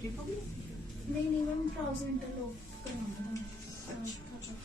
नहीं नहीं ma'am, trouser interlock करवाना था। अच्छा।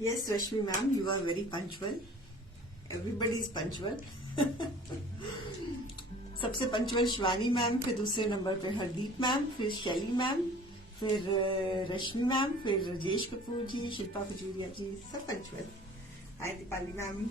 Yes, Rashmi ma'am, you are very punctual. Everybody is punctual. सबसे पंचुअल शिवानी मैम, फिर दूसरे नंबर पे हरदीप मैम, फिर शैली मैम, फिर रश्मि मैम, फिर राजेश कपूर जी, शिल्पा खजूरिया जी, सब पंचुअल। हाय दीपाली मैम।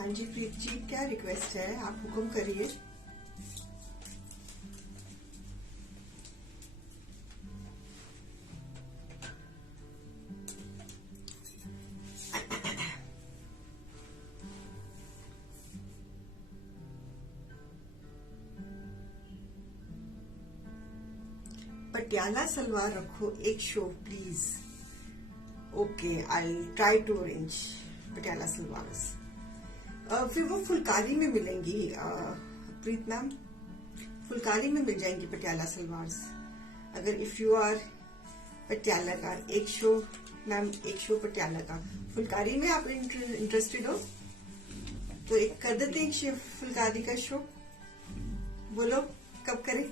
हाँ जी प्रीत जी, क्या रिक्वेस्ट है, आप हुक्म करिए। पटियाला सलवार रखो एक show please. Okay, I try to arrange Patiala salwar. फिर वो फुलकारी में मिलेंगी प्रीत मैम, फुलकारी में मिल जाएंगी पटियाला सलवार। अगर इफ यू आर पटियाला का एक शो मैम, एक शो पटियाला का फुलकारी में आप इंटरेस्टेड हो तो एक कर देते हैं फुलकारी का शो। बोलो कब करें?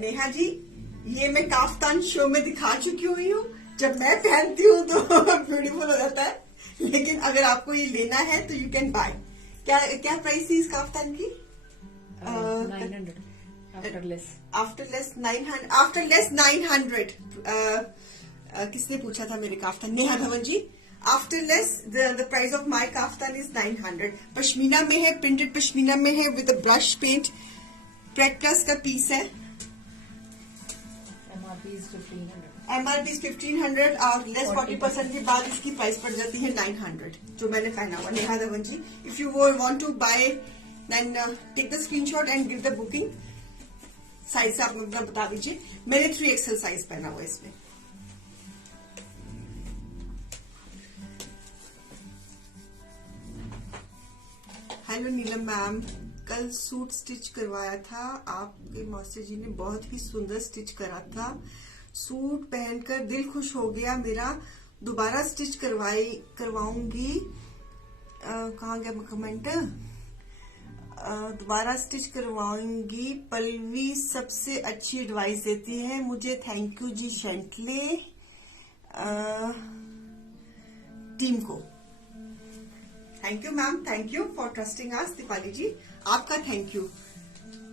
नेहा जी, ये मैं काफ्तान शो में दिखा चुकी हुई हूँ। जब मैं पहनती हूँ तो ब्यूटीफुल हो जाता है, लेकिन अगर आपको ये लेना है तो यू कैन बाय। क्या क्या प्राइस थी इस काफ्तान की? 900 आफ्टर लेस। After less 900। किसने पूछा था मेरे kaftan? Neha Dhawan ji. After less the price of my kaftan is 900। Pashmina में है, प्रिंटेड पश्मीना में है with brush paint. Track plus का पीस है। MRP is 1500 और लेस 40% के बाद इसकी प्राइस पड़ जाती है 900, जो मैंने पहना हुआ। Neha Dhawan ji, if you want to buy then take the screenshot and give the booking. Size आप अपना बता दीजिए। मैंने 3XL साइज पहना हुआ इसमें। हेलो नीलम मैम, कल सूट स्टिच करवाया था, आपके मास्टर जी ने बहुत ही सुंदर स्टिच करा था। सूट पहनकर दिल खुश हो गया मेरा। दोबारा स्टिच करवाऊंगी। कहाँ गया कमेंट? दोबारा स्टिच करवाऊंगी। पल्लवी सबसे अच्छी एडवाइस देती है मुझे। थैंक यू जी शेंटले टीम को। Thank you ma'am, thank you for trusting us. Deepali ji, आपका थैंक यू।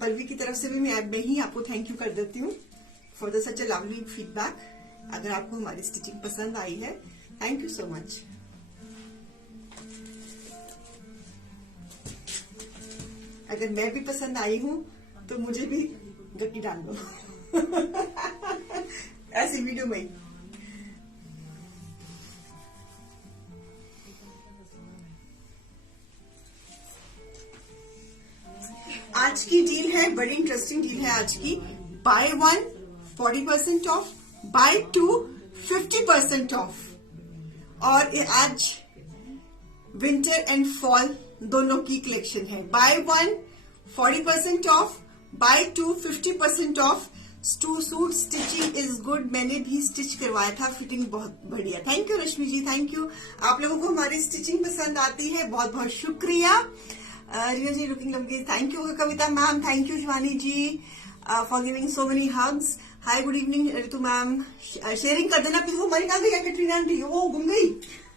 पल्लवी की तरफ से भी मैं ही आपको थैंक यू कर देती हूँ for the such a lovely feedback. अगर आपको हमारी स्टिचिंग पसंद आई है, थैंक यू सो मच। अगर मैं भी पसंद आई हूं तो मुझे भी गट्टी डाल दो ऐसी वीडियो में। आज की डील है, बड़ी इंटरेस्टिंग डील है आज की। Buy 1 40% off, buy 2 50% off. और ये आज विंटर एंड फॉल दोनों की कलेक्शन है। Buy 1 40% off, buy 2 50% off. Suit stitching is good, मैंने भी स्टिच करवाया था, फिटिंग बहुत बढ़िया। Thank you Rashmi ji, thank you. आप लोगों को हमारी स्टिचिंग पसंद आती है, बहुत बहुत शुक्रिया। Riya ji looking lovely, thank you Kavita ma'am, thank you Shivani ji for giving so many hugs. Hi good evening Ritu ma'am, sharing कर देना प्लीज। वो हमारी कहाँ गई कैटरीना आंटी, वो गुम गई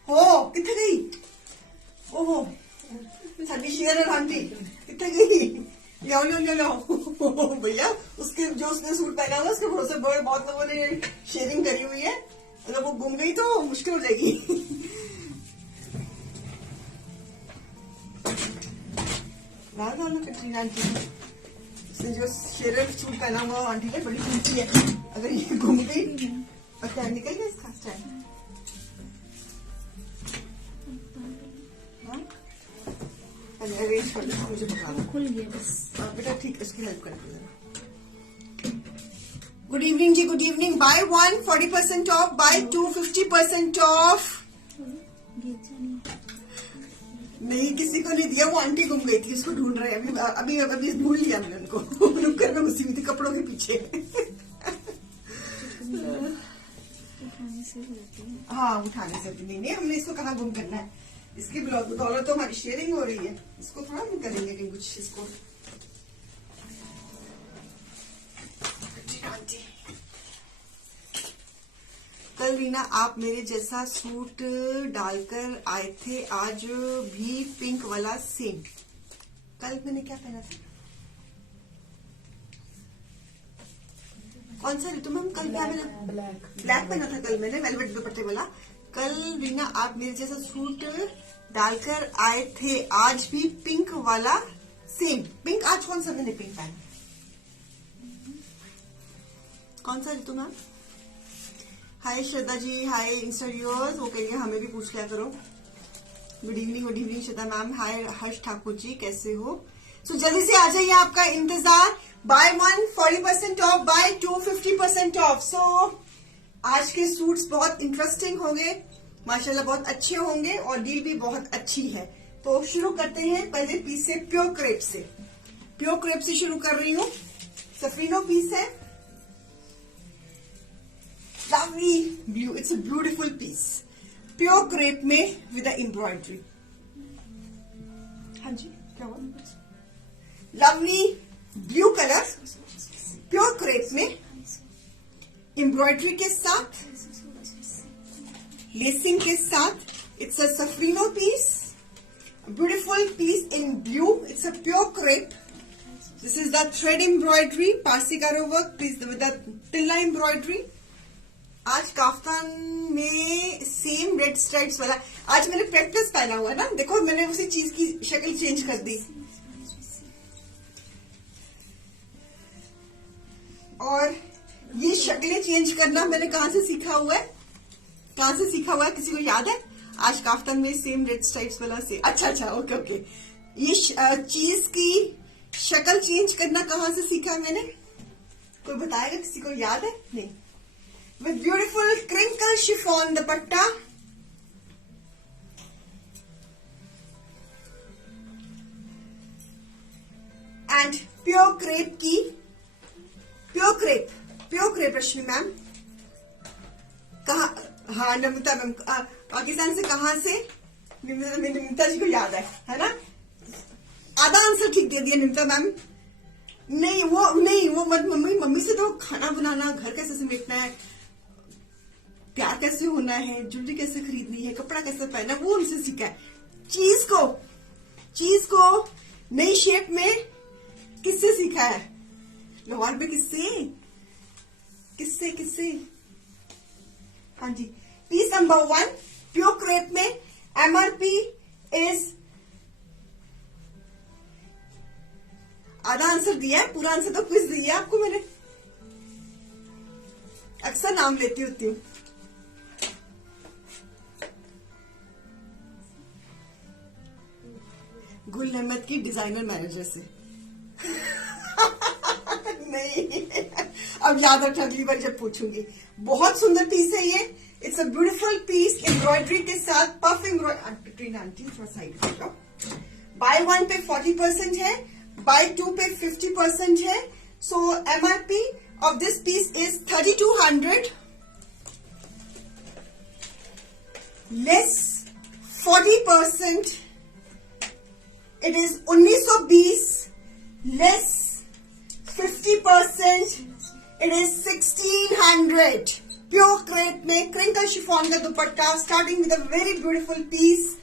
हो, कितने गई? ओहो साडी शेयर आंटी कितने गई? लो लो लो लो भैया, उसके जो उसने सूट पहना हुआ उसके भरोसे बड़े बहुत लोगों ने शेयरिंग करी हुई है, अगर वो गुम गई तो मुश्किल हो जाएगी। लो कैटरीना आंटी, उसने जो शेयर सूट पहना हुआ आंटी ने बड़ी कीमती है, अगर ये गुम गई अच्छा निकल गया इसका स्टाइल। अरेंज कर देना, मुझे बता दो। खुल गया बस बेटा ठीक, इसकी हेल्प कर देना। Good evening ji, good evening. Buy 1 40% off, buy 2 50% off. नहीं किसी को नहीं दिया, वो आंटी गुम गई थी, उसको ढूंढ रहे हैं अभी अभी अभी ढूंढ लिया मैंने उनको। नुक्कड़ में घुसी हुई थी कपड़ों के पीछे। हाँ उठाने से भी नहीं, हमने इसको कहाँ गुम करना है, इसकी बदौलत तो हमारी शेयरिंग हो रही है, इसको थोड़ा हम करेंगे कि कुछ इसको। कल रीना आप मेरे जैसा सूट डालकर आए थे, आज भी पिंक वाला सेम। कल मैंने क्या पहना था? कौन सा ऋतु मैम? कल क्या पहना? ब्लैक पहना था कल मैंने, वेलवेट दुपट्टे वाला। कल रीना आप मेरे जैसा सूट डालकर आए थे, आज भी पिंक वाला सेम। पिंक आज कौन सा मैंने पिंक पहना? कौन सा Ritu ma'am? Hi Shraddha ji, hi insta viewers, वो कहिए हमें भी पूछ लिया करो। Good evening Shraddha ma'am. Hi Harsh Thakur ji, कैसे हो? सो जल्दी से आ जाइए, आपका इंतजार। Buy 1 40% off, buy 2 50% off. So आज के सूट्स बहुत इंटरेस्टिंग होंगे, माशाल्लाह बहुत अच्छे होंगे और डील भी बहुत अच्छी है। तो शुरू करते हैं पहले पीस से, प्योर क्रेप से। प्योर क्रेप से शुरू कर रही हूँ। सफरीनो पीस है, lovely blue, it's a beautiful piece, pure crepe में विद एम्ब्रॉयडरी। हाँ जी क्या हुआ? Lovely blue colour, pure crepe में एम्ब्रॉयडरी के साथ, लेसिंग के साथ। इट्स अ सफरीनो piece, beautiful piece in blue, it's a pure crepe. This is the thread embroidery, Parsi कारो work with the tilla embroidery. आज काफ्तान में सेम रेड स्ट्राइप्स वाला, आज मैंने प्रैक्टिस पहना हुआ है ना, देखो मैंने उसी चीज की शक्ल चेंज कर दी। और ये शक्लें चेंज करना मैंने कहां से सीखा हुआ है? कहां से सीखा हुआ है, किसी को याद है? आज काफ्तान में सेम रेड स्ट्राइप्स वाला से, अच्छा ओके ओके। ये चीज की शक्ल चेंज करना कहां से सीखा मैंने? कोई बताएगा? किसी को याद है? नहीं। With beautiful crinkle chiffon dupatta, and pure crepe की, प्योर क्रेप रश्मि मैम। कहा? हाँ नमिता मैम, पाकिस्तान से। कहाँ से? नमिता जी को याद है ना? आधा आंसर ठीक दे दिया नमिता मैम। नहीं वो मम्मी से तो खाना बनाना, घर कैसे समेटना है, प्यार कैसे होना है, ज्वेलरी कैसे खरीदनी है, कपड़ा कैसे पहनना, वो उनसे सीखा है। चीज को नई शेप में किससे सीखा है? लाहौर में किससे? हाँ जी। पीस नंबर 1 प्योर क्रेप में, MRP इज आधा आंसर दिया है, पूरा आंसर तो क्विज दिया आपको मैंने। अक्सर नाम लेती होती हूँ। गुल अहमद की डिजाइनर मैनेजर से। नहीं, अब याद रखना अगली बार जब पूछूंगी। बहुत सुंदर पीस है ये। It's a beautiful piece, embroidery के साथ पफ एम्ब्रॉयडरी। बाय 1 पे 40% है, बाय 2 पे 50% है। So MRP of this piece is 3200 less 40%। It is 1920 less 50%। It is 1600। Pure crepe में क्रिंकल शिफॉन का dupatta, starting with a very beautiful piece,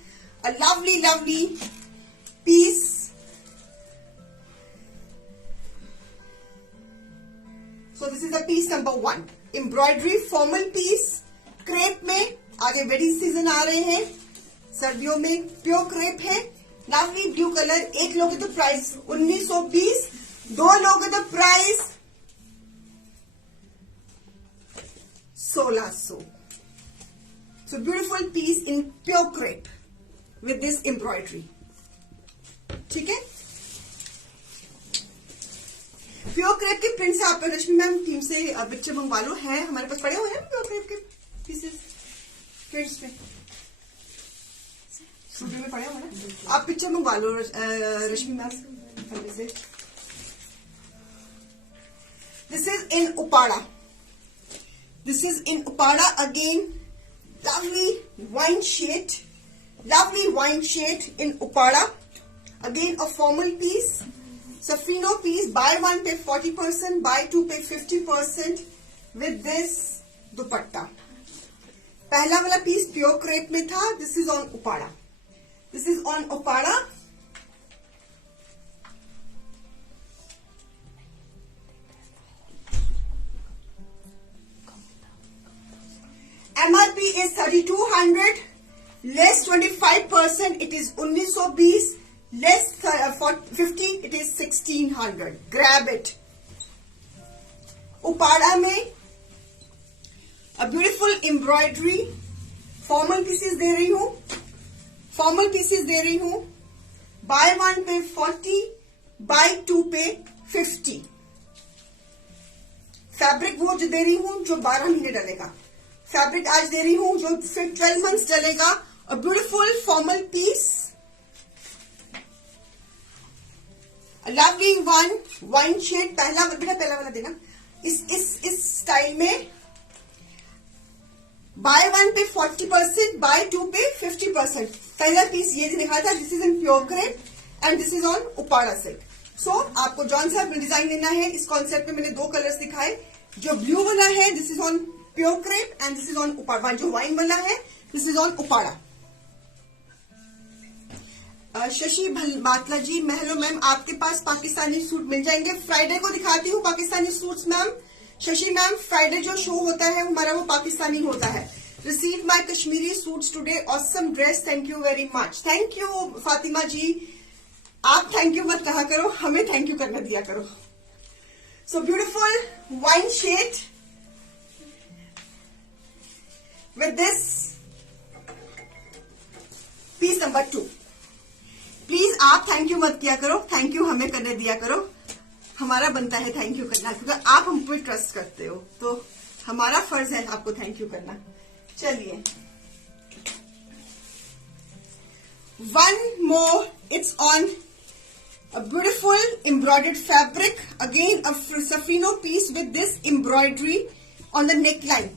a lovely lovely piece. So this is the piece number 1, embroidery formal piece crepe में। आगे wedding season आ रहे हैं, सर्दियों में pure crepe है, लवली ब्लू कलर। एक लोगे तो प्राइस 1920, 2 लोगे तो price 1600। So beautiful piece in pure crepe with this embroidery. ठीक है, प्योर क्रेप के प्रिंट्स आप रश्मि मैम टीम से पिक्चर मंगवा लो, है हमारे पास पड़े हुए हैं प्योर क्रेप के पीसेस प्रिंट्स में, स्टूडियो में पड़े हुए हैं। आप पिक्चर मंगवा लो रश्मि मैम से। This is in Uppada. This is in Upada again. Lovely wine shade. Lovely wine shade in Upada. Again a formal piece. Safrino piece. Buy 1 pay 40%. Buy 2 pay 50% with this dupatta. पहला वाला piece pure crepe में था. This is on Upada. This is on Upada. MRP is 3200 less 25%, it is 1920, less 50, it is 1600. Grab it. Upada में a beautiful embroidery formal pieces दे रही हूँ, formal pieces दे रही हूँ। buy 1 पे 40, buy 2 पे 50। Fabric वो जो दे रही हूँ जो 12 महीने डलेगा, फैब्रिक आज दे रही हूं जो फिर 12 मंथ्स चलेगा। A beautiful formal piece, lovely one wine shade. पहला वाला देना इस स्टाइल में। बाय 1 पे 40%, बाय 2 पे 50%। पहला पीस ये दिखा था, this is in pure crepe and this is on Uppada silk. So आपको जॉन सा डिजाइन लेना है। इस कॉन्सेप्ट में मैंने 2 कलर्स दिखाए। जो ब्लू वाला है this is on pure crepe and this is on Uppada. जो वाइन वाला है this is on Uppada. Shashi Batla ji, महलो मैम आपके पास पाकिस्तानी सूट मिल जाएंगे? फ्राइडे को दिखाती हूँ Pakistani suits ma'am. Shashi ma'am Friday जो शो होता है हमारा वो पाकिस्तानी होता है। Receive my Kashmiri suits today, awesome dress, thank you very much. Thank you Fatima ji. आप थैंक यू मत कहा करो, हमें थैंक यू करना दिया करो। So beautiful wine shade with this piece number 2। Please आप थैंक यू मत किया करो, थैंक यू हमें करने दिया करो। हमारा बनता है थैंक यू करना, क्योंकि आप हम पे ट्रस्ट करते हो, तो हमारा फर्ज है आपको थैंक यू करना। चलिए, one more, it's on a beautiful embroidered fabric, again a Safrino piece with this embroidery on the neckline.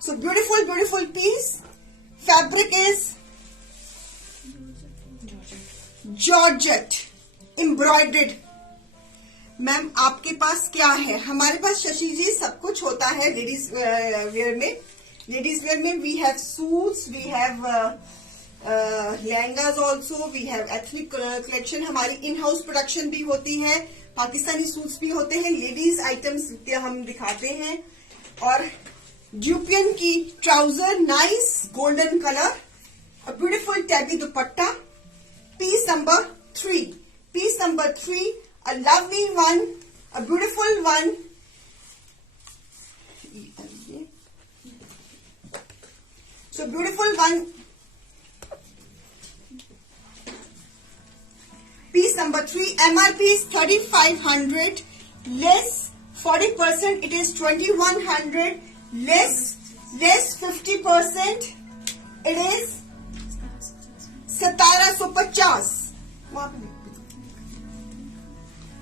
So beautiful, beautiful piece. Fabric is Georgette embroidered. Ma'am आपके पास क्या है? हमारे पास शशि जी सब कुछ होता है लेडीज वेयर में। लेडीज वेयर में we have suits, we have lehengas also, we have ethnic collection. हमारी इन हाउस प्रोडक्शन भी होती है, पाकिस्तानी सूट्स भी होते हैं, लेडीज आइटम्स हम दिखाते हैं। और ड्यूपियन की trouser, nice golden colour, a beautiful tabby dupatta. Piece number 3, piece number 3, a lovely one, a beautiful one. So beautiful one. Piece number 3, MRP is 3500, less 40%, it is 2100, less 50%, it is 1750.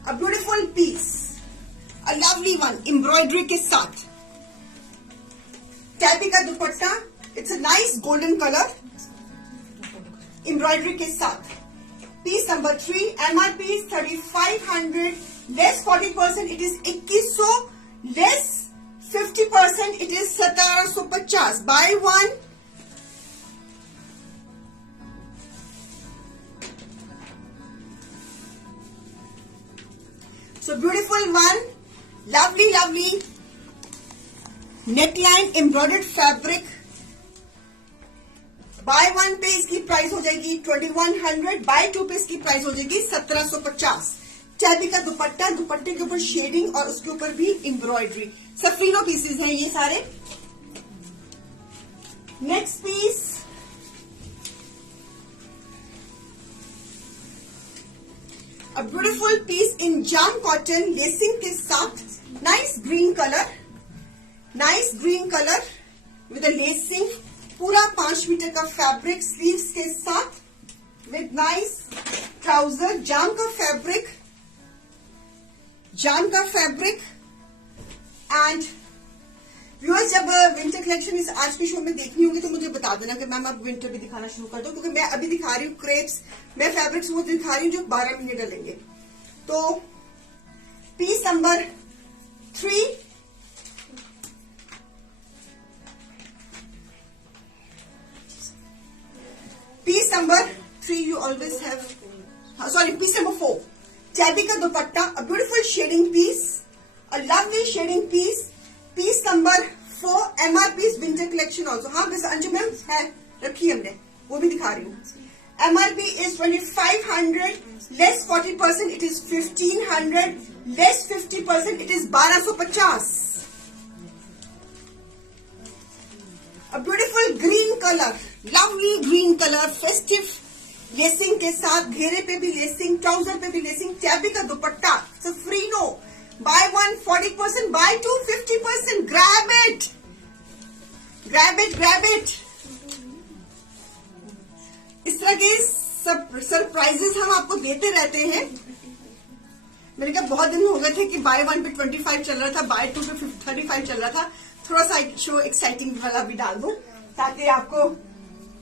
A beautiful piece, a lovely one, embroidery के साथ, टैबी का दुपट्टा, it's a nice golden color, embroidery के साथ. Piece number 3, MRP is 3500, less 40%, it is 2100, less 50%, it is 1750. Buy one. So beautiful one, lovely neckline embroidered fabric. Bye one पे इसकी price हो जाएगी 2100, बाय टू पे इसकी प्राइस हो जाएगी 1750. चैबी का दुपट्टा, दुपट्टे के ऊपर शेडिंग और उसके ऊपर भी एम्ब्रॉयडरी. सफरीनो पीसेस हैं ये सारे. Next piece, a beautiful piece in jam cotton lacing के साथ. Nice green colour with a lacing. पूरा 5 मीटर का फैब्रिक स्लीव्स के साथ विद नाइस ट्राउजर. जाम का फैब्रिक एंड व्यूअर्स, जब विंटर कलेक्शन इस आज के शो में देखनी होगी तो मुझे बता देना कि मैम आप विंटर भी दिखाना शुरू कर दो, क्योंकि मैं अभी दिखा रही हूँ क्रेप्स. मैं फैब्रिक्स वो दिखा रही हूँ जो 12 महीने डलेंगे. तो piece number 3, piece number 3 you always have, piece number 4, चैबी का दुपट्टा, a beautiful shading piece, a lovely shading piece. Piece number 4, MRP is winter collection also. हाँ बस अंजू मैम है रखी हमने, वो भी दिखा रही हूँ. MRP is 2500, less 40%, it is 1500, less 50%, it is 1250. A beautiful green color, lovely green color, festive lacing के साथ, घेरे पे भी लेसिंग, ट्राउजर पे भी लेसिंग. चैबी का दुपट्टा, सफरीनो. Buy one 40%, buy two 50%. Grab it. इस तरह के सरप्राइजेस हम आपको देते रहते हैं. मैंने कहा बहुत दिन हो गए थे कि बाय वन पे 25 चल रहा था, बाय टू पे 35 चल रहा था. थोड़ा सा शो एक्साइटिंग वाला भी डाल दूं ताकि आपको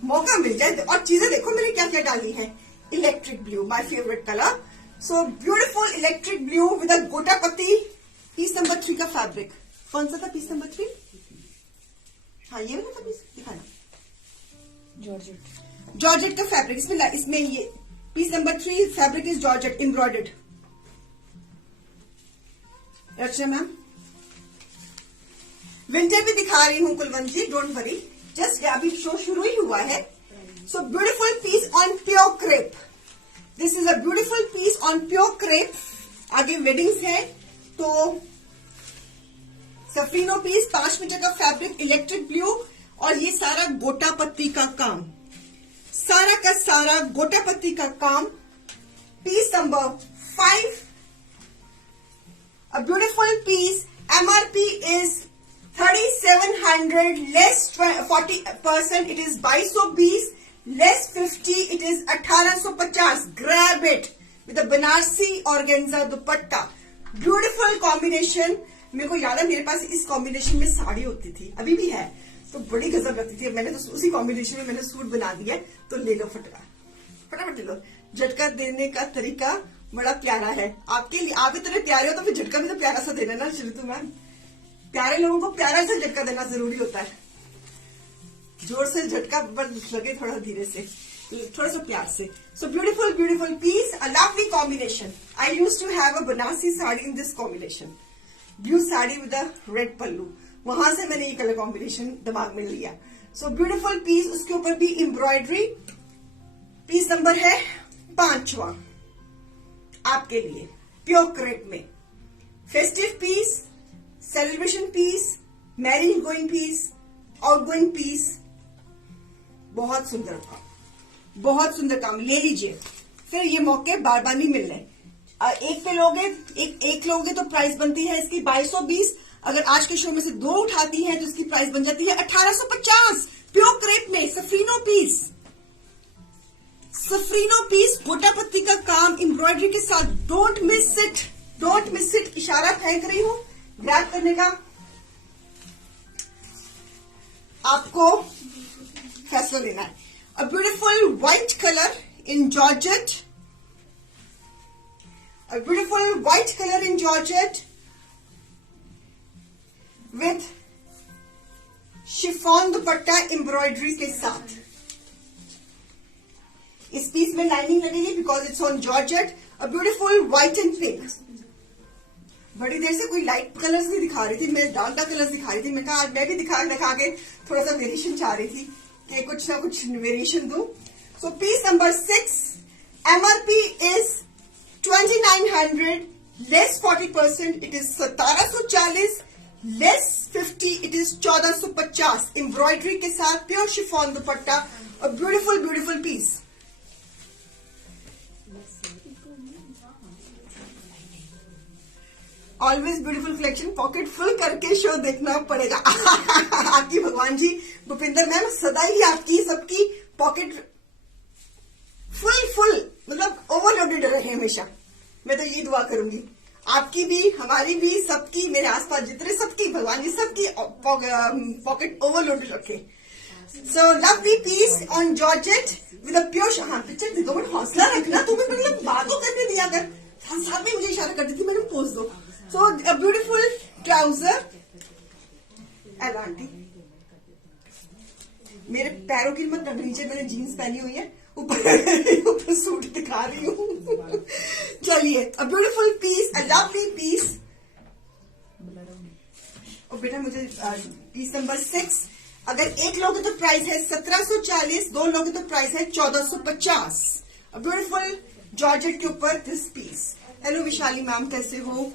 मौका मिल जाए. और चीजें देखो मैंने क्या क्या डाली है. Electric blue, my favourite colour. So beautiful electric blue with a गोटा पत्ती. पीस नंबर 3 का फैब्रिक कौन सा था? पीस नंबर 3, हाँ ये वाला था पीस, दिखाना. जॉर्जेट का फैब्रिक इसमें ये piece number 3 fabric is georgette embroidered. Raksha ma'am winter भी दिखा रही हूँ Kulwant ji, don't worry. Just अभी शो शुरू ही हुआ है. So beautiful piece on pure crepe. This is a beautiful piece on pure crepe. आगे वेडिंग्स है तो सफरीनो पीस, 5 मीटर का फैब्रिक, इलेक्ट्रिक ब्लू. और ये सारा गोटा पत्ती का काम, सारा का सारा गोटा पत्ती का काम. Piece number 5, a beautiful piece. MRP is 3700, less 40%, it is 2220, less 50, it is 1850. Grab it with a Banarsi organza dupatta. Beautiful combination. मेरे को याद है मेरे पास इस कॉम्बिनेशन में साड़ी होती थी, अभी भी है, तो बड़ी गजब लगती थी. मैंने तो उसी कॉम्बिनेशन में मैंने सूट बना दिया. तो ले लो फटाफट ले लो. झटका देने का तरीका बड़ा प्यारा है. आपके लिए आप इतने प्यारे हो तो फिर झटका भी तो प्यारा सा देना ना श्रीतु मैम. प्यारे लोगों को प्यारा सा झटका देना जरूरी होता है. जोर से झटका लगे, थोड़ा धीरे से, थोड़ा सा प्यार से. So beautiful piece, a lovely combination. I use to have a Banarasi sari in this combination. Blue sari with a red pallu. वहां से मैंने ये कलर कॉम्बिनेशन दिमाग में लिया. सो ब्यूटीफुल पीस, उसके ऊपर भी एम्ब्रॉयडरी. पीस नंबर है 5वां. आपके लिए प्योर क्रेप में festive piece, celebration piece, marriage going piece, outgoing piece, बहुत सुंदर काम, बहुत सुंदर काम, ले लीजिए। फिर ये मौके बार बार नहीं मिल रहे। एक पे लोगे, एक लोगे तो प्राइस बनती है इसकी 2220। अगर आज के शो में से 2 उठाती हैं तो इसकी प्राइस बन जाती है 1850। प्योर क्रेप में सफरीनो पीस, सफरीनो पीस, गोटा पत्ती का काम एम्ब्रॉयडरी के साथ। Don't miss it, don't miss it. इशारा फेंक रही हूं ग्रैब करने का, आपको फैसला लेना है। A beautiful white colour in Georgette, a beautiful white color in Georgette with chiffon dupatta embroidery के साथ। इस पीस में लाइनिंग लगेगी because it's on georgette. A beautiful white and pink. बड़ी देर से कोई लाइट कलर्स नहीं दिखा रही थी, मैं डार्क कलर्स दिखा रही थी। मैं कहा आज मैं भी दिखा के थोड़ा सा वेरिएशन चाह रही थी कि कुछ ना कुछ वेरिएशन दूं। So piece number 6, MRP is 2900, less 40%, it is 1740, less 50, it is 1450। Embroidery के साथ pure chiffon dupatta, a beautiful beautiful piece। Always beautiful collection, pocket full करके शो देखना पड़ेगा। आपकी भगवान जी भूपिंदर मैम सदा ही आपकी सबकी पॉकेट फुल मतलब ओवरलोडेड रहे हमेशा। मैं तो ये दुआ करूंगी, आपकी भी, हमारी भी, सबकी, मेरे आसपास जितने सबकी भगवान जी सबकी पॉकेट ओवरलोडेड रखे। So lovely piece on georgette with a pure. हाँ पिक्चर दे दो, बट हौसला रखना, तुम्हें मतलब बातों करने दिया कर, साथ में मुझे इशारा करती थी, मैंने पोज दो। So a beautiful trouser and aunty, मेरे पैरों की मत नीचे मैंने जीन्स पहनी हुई है, ऊपर सूट दिखा रही हूँ। चलिए, a beautiful piece, a lovely piece. और बेटा मुझे पीस नंबर 6, अगर एक लोगे तो प्राइस है 1740, 2 लोगे तो प्राइस है 1450। अ ब्यूटीफुल जॉर्जेट के ऊपर this piece. Hello Vishali ma'am, कैसे हो?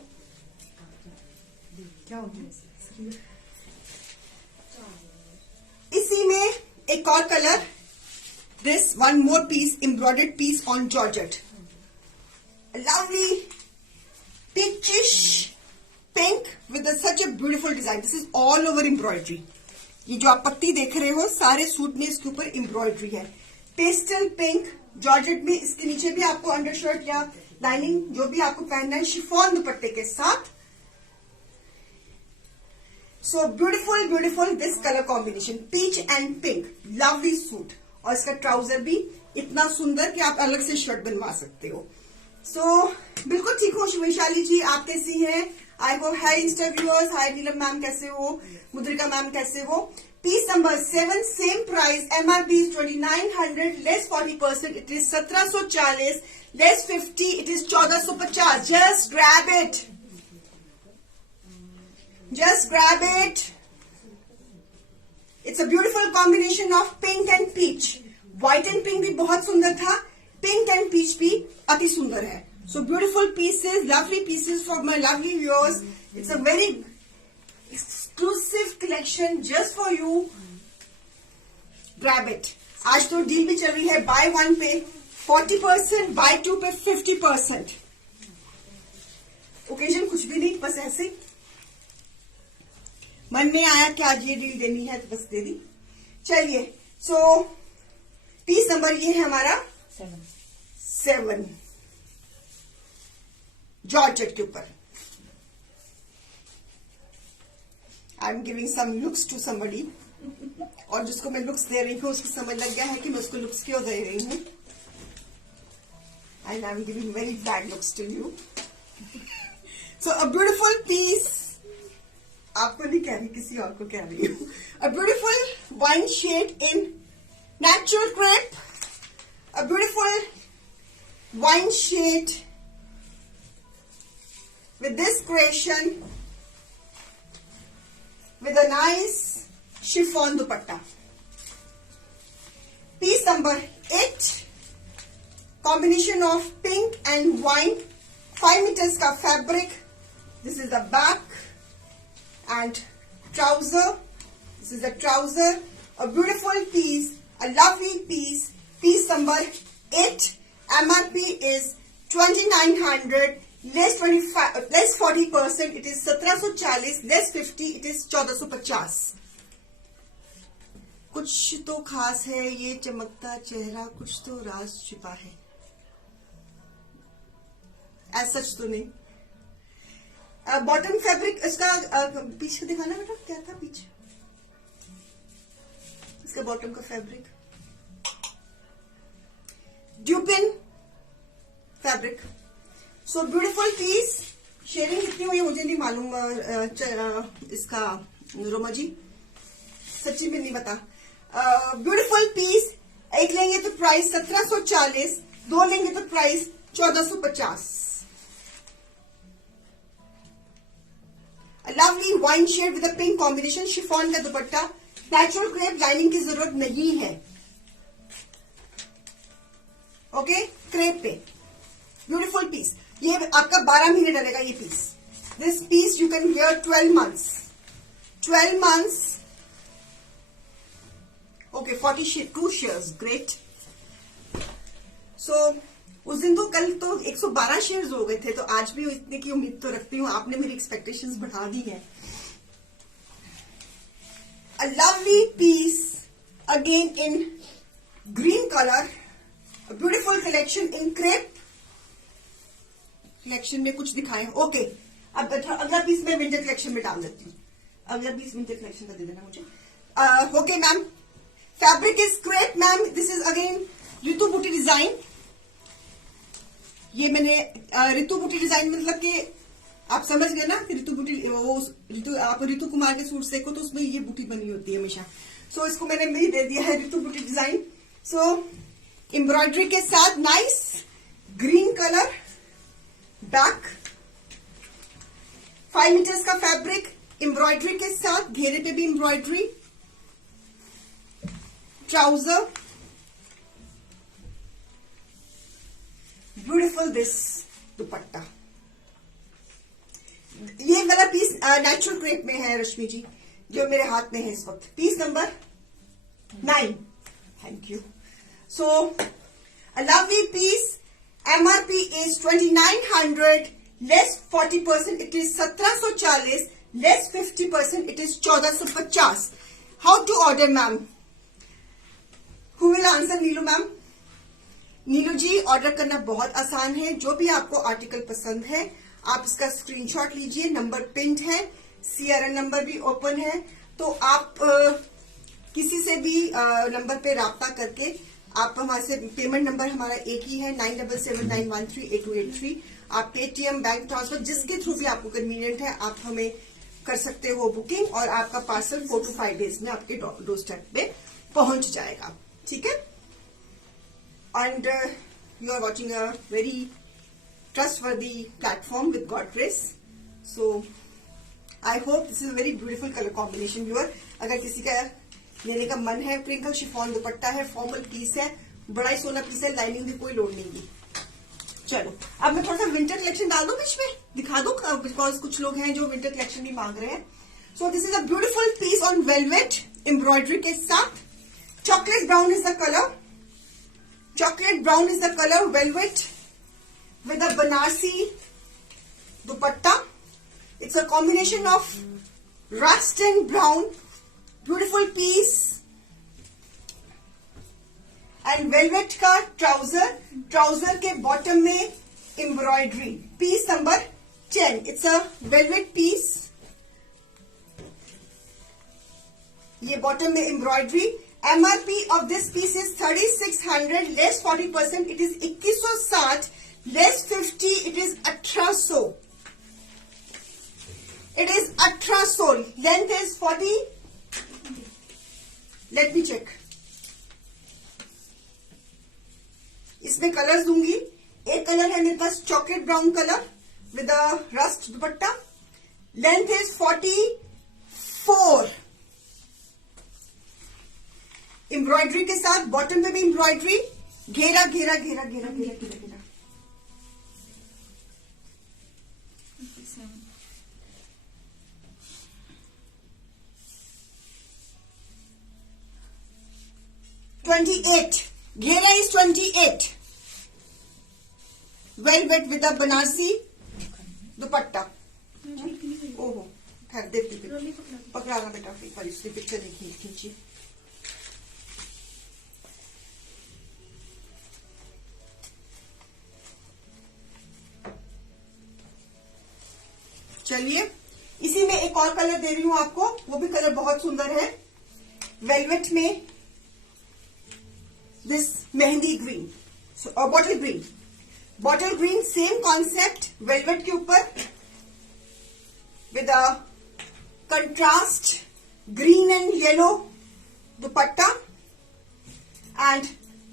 क्या हो गया? इसी में एक और colour, this one more piece, embroidered piece on georgette, a lovely peachish pink with such a beautiful design। this is all over embroidery। ये जो आप पत्ती देख रहे हो सारे सूट में इसके ऊपर एम्ब्रॉयडरी है। पेस्टल पिंक जॉर्जेट में, इसके नीचे भी आपको अंडरशर्ट या लाइनिंग जो भी आपको पहनना है शिफॉन दुपट्टे के साथ। So beautiful beautiful this colour combination, peach and pink, lovely suit. और इसका ट्राउजर भी इतना सुंदर कि आप अलग से शर्ट बनवा सकते हो। सो बिल्कुल ठीक हो वैशाली जी, आप कैसी हैं? I hope. Hi insta viewers, hi Neelam ma'am कैसे हो? मुद्रिका मैम कैसे हो? Piece number 7, same price, MRP is 2900, less 40%, it is 1740, less 50, it is 1450। Just grab it, just grab it। It's a beautiful combination of pink and peach। White and pink भी बहुत सुंदर था, pink and peach भी अति सुंदर है। So beautiful pieces, lovely pieces for my lovely viewers। It's a very exclusive collection just for you। Grab it। आज तो डील भी चल रही है, buy 1 पे 40%, buy 2 पे 50%। ओकेजन कुछ भी नहीं, बस ऐसे मन में आया कि आज ये डील देनी है तो बस दे दी। चलिए, सो पीस नंबर ये है हमारा 7 जॉर्जेट के ऊपर। I am giving some looks to somebody, और जिसको मैं लुक्स दे रही हूँ उसको समझ लग गया है कि मैं उसको लुक्स क्यों दे रही हूँ। And I am giving very bad looks to you. So a beautiful piece, आपको नहीं कह रही, किसी और को कह रही हूं। A beautiful wine shade in natural crepe, a beautiful wine shade with this creation with a nice chiffon dupatta। Piece number 8, combination of pink and wine 5 meters का fabric. This is the back and trouser. This is the trouser. A beautiful piece, a lovely piece. Piece number 8. MRP is 2900. Less 25, less 40%. It is 1740. Less 50. It is 1450. कुछ तो खास है ये चमकता चेहरा, कुछ तो राज छिपा है. ऐसा सच तो नहीं. बॉटम फैब्रिक इसका पीछे दिखाना बेटा, क्या था पीछे इसका बॉटम का fabric. Dupion fabric. So beautiful piece. Sharing कितनी हुई मुझे नहीं मालूम इसका रोमा जी, सच्ची में नहीं पता. Beautiful piece. एक लेंगे तो प्राइस 1740, 2 लेंगे तो price 1450. Lovely wine shade with pink combination. Chiffon का दुपट्टा. Natural crepe. लाइनिंग की जरूरत नहीं है. ओके, क्रेप पे ब्यूटीफुल पीस. ये आपका 12 महीने डलेगा ये पीस. This piece you can wear 12 months. 12 months. Okay, 42 shares. Great. So उस दिन तो कल तो 112 शेयर्स हो गए थे, तो आज भी इतने की उम्मीद तो रखती हूँ. आपने मेरी एक्सपेक्टेशंस बढ़ा दी हैं. A lovely piece again in green colour. Beautiful collection in crepe. Collection में कुछ दिखाए. ओके, अब अगला पीस मैं विंटर कलेक्शन में डाल देती हूँ. अगला पीस विंटर कलेक्शन का दे देना मुझे. Okay ma'am. Fabric is crepe ma'am. This is again Ritu बूटी डिजाइन. ये मैंने रितु बूटी डिजाइन मतलब कि आप समझ गए ना कि रितु बूटी, वो रितु, आप रितु कुमार के सूट देखो तो उसमें ये बूटी बनी होती है हमेशा. सो इसको मैंने भी दे दिया है रितु बूटी डिजाइन. सो एम्ब्रॉयडरी के साथ nice green colour. Back 5 metres का फैब्रिक. एम्ब्रॉयडरी के साथ घेरे पे भी embroidery. Trouser. Beautiful this dupatta. ये वाला पीस नेचुरल क्रेप में है रश्मि जी, जो मेरे हाथ में है इस वक्त. Piece number 9. Thank you. So a lovely piece. MRP is 2900. Less 40%. It is 1740. Less 50%. It is 1450. How to order ma'am? Who will answer? Neelu ma'am. Neelu ji, order करना बहुत आसान है. जो भी आपको आर्टिकल पसंद है आप इसका स्क्रीनशॉट लीजिए. नंबर पिंड है. CRN नंबर भी ओपन है. तो आप किसी से भी नंबर पे राब्ता करके आप हमारे से, पेमेंट नंबर हमारा एक ही है 9779138283. आप पेटीएम, बैंक ट्रांसफर, जिसके थ्रू भी आपको कन्वीनियंट है आप हमें कर सकते हो बुकिंग, और आपका पार्सल 4 to 5 डेज में आपके डोर स्टेप पे पहुंच जाएगा. ठीक है. And you are watching a very trustworthy platform with God grace. So I hope this is a very beautiful color combination viewer. अगर किसी का लेने का मन है, प्रिंकल शिफॉन दुपट्टा है, फॉर्मल पीस है, बड़ा ही सोना पीस है, लाइनिंग की कोई लोड नहीं है. चलो अब मैं थोड़ा सा विंटर कलेक्शन डाल दूं बीच में, दिखा दूं, बिकॉज कुछ लोग हैं जो विंटर कलेक्शन भी मांग रहे हैं. So this is a beautiful piece on velvet embroidery के साथ. Chocolate brown is the colour. Chocolate brown is the color. Velvet with a Banarsi dupatta. It's a combination of rust and brown. Beautiful piece. And velvet का trouser. Trouser के bottom में embroidery. Piece number 10. It's a velvet piece. ये bottom में embroidery. MRP of this piece is 3600. Less 40%. It is 2160. Less 50. It is 1800. It is 1800. Length is 40. Let me check. इसमें colours दूंगी. एक colour है मेरे पास chocolate brown colour with a rust dupatta. Length is 44. Embroidery के साथ bottom पे भी एम्ब्रॉयडरी. घेरा घेरा घेरा घेरा घेरा घेरा घेरा. 28. घेरा is 28. Velvet with a Banarasi दुपट्टा. ओहो, खैर देखती रोली पकड़ाना बेटा, एक बार इसकी पिक्चर देखिए खींची. चलिए, इसी में एक और कलर दे रही हूं आपको, वो भी कलर बहुत सुंदर है. वेलवेट में दिस मेहंदी ग्रीन और bottle green. Bottle green same concept, velvet के ऊपर with a contrast green and yellow dupatta. And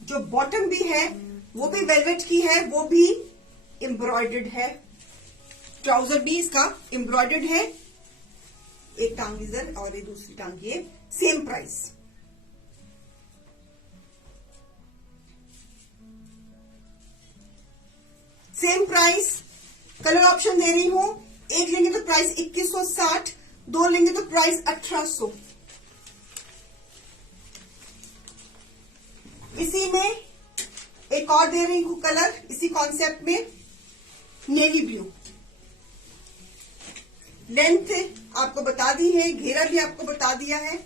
जो बॉटम भी है वो भी वेलवेट की है, वो भी एम्ब्रॉयडर्ड है. ट्राउजर भी इसका एम्ब्रॉयडर्ड है. एक टांग इधर और एक दूसरी टांग ये. Same price. Same price. Colour option दे रही हूं. एक लेंगे तो प्राइस 2160, दो लेंगे तो प्राइस 1800. इसी में एक और दे रही हूं कलर, इसी कॉन्सेप्ट में नेवी ब्लू. लेंथ आपको बता दी है, घेरा भी आपको बता दिया है.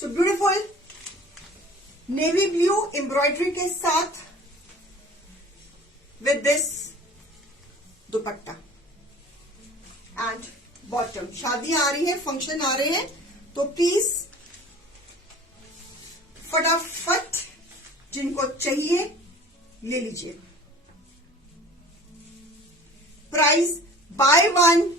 So beautiful navy blue embroidery के साथ with this dupatta and bottom. शादियां आ रही है, फंक्शन आ रहे हैं, तो प्लीज फटाफट जिनको चाहिए ले लीजिए. Price buy 1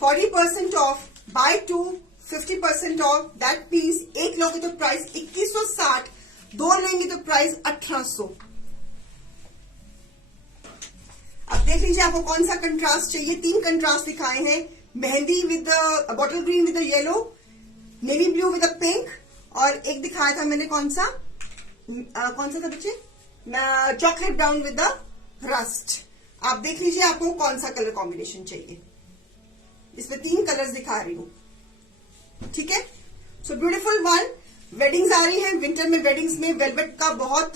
40% off, buy 2 50% off. That means एक लोगे तो प्राइस 2160, दो लेंगे तो प्राइस 1800. अब देख लीजिए आपको कौन सा कंट्रास्ट चाहिए. 3 कंट्रास्ट दिखाए हैं, mehndi with bottle green with yellow, navy blue with pink, और एक दिखाया था मैंने कौन सा था बच्चे, चॉकलेट ब्राउन विद रस्ट. आप देख लीजिए आपको कौन सा कलर कॉम्बिनेशन चाहिए. इसमें 3 कलर्स दिखा रही हूं. ठीक है. So beautiful one. वेडिंग्स आ रही है, विंटर में वेडिंग्स में वेलवेट का बहुत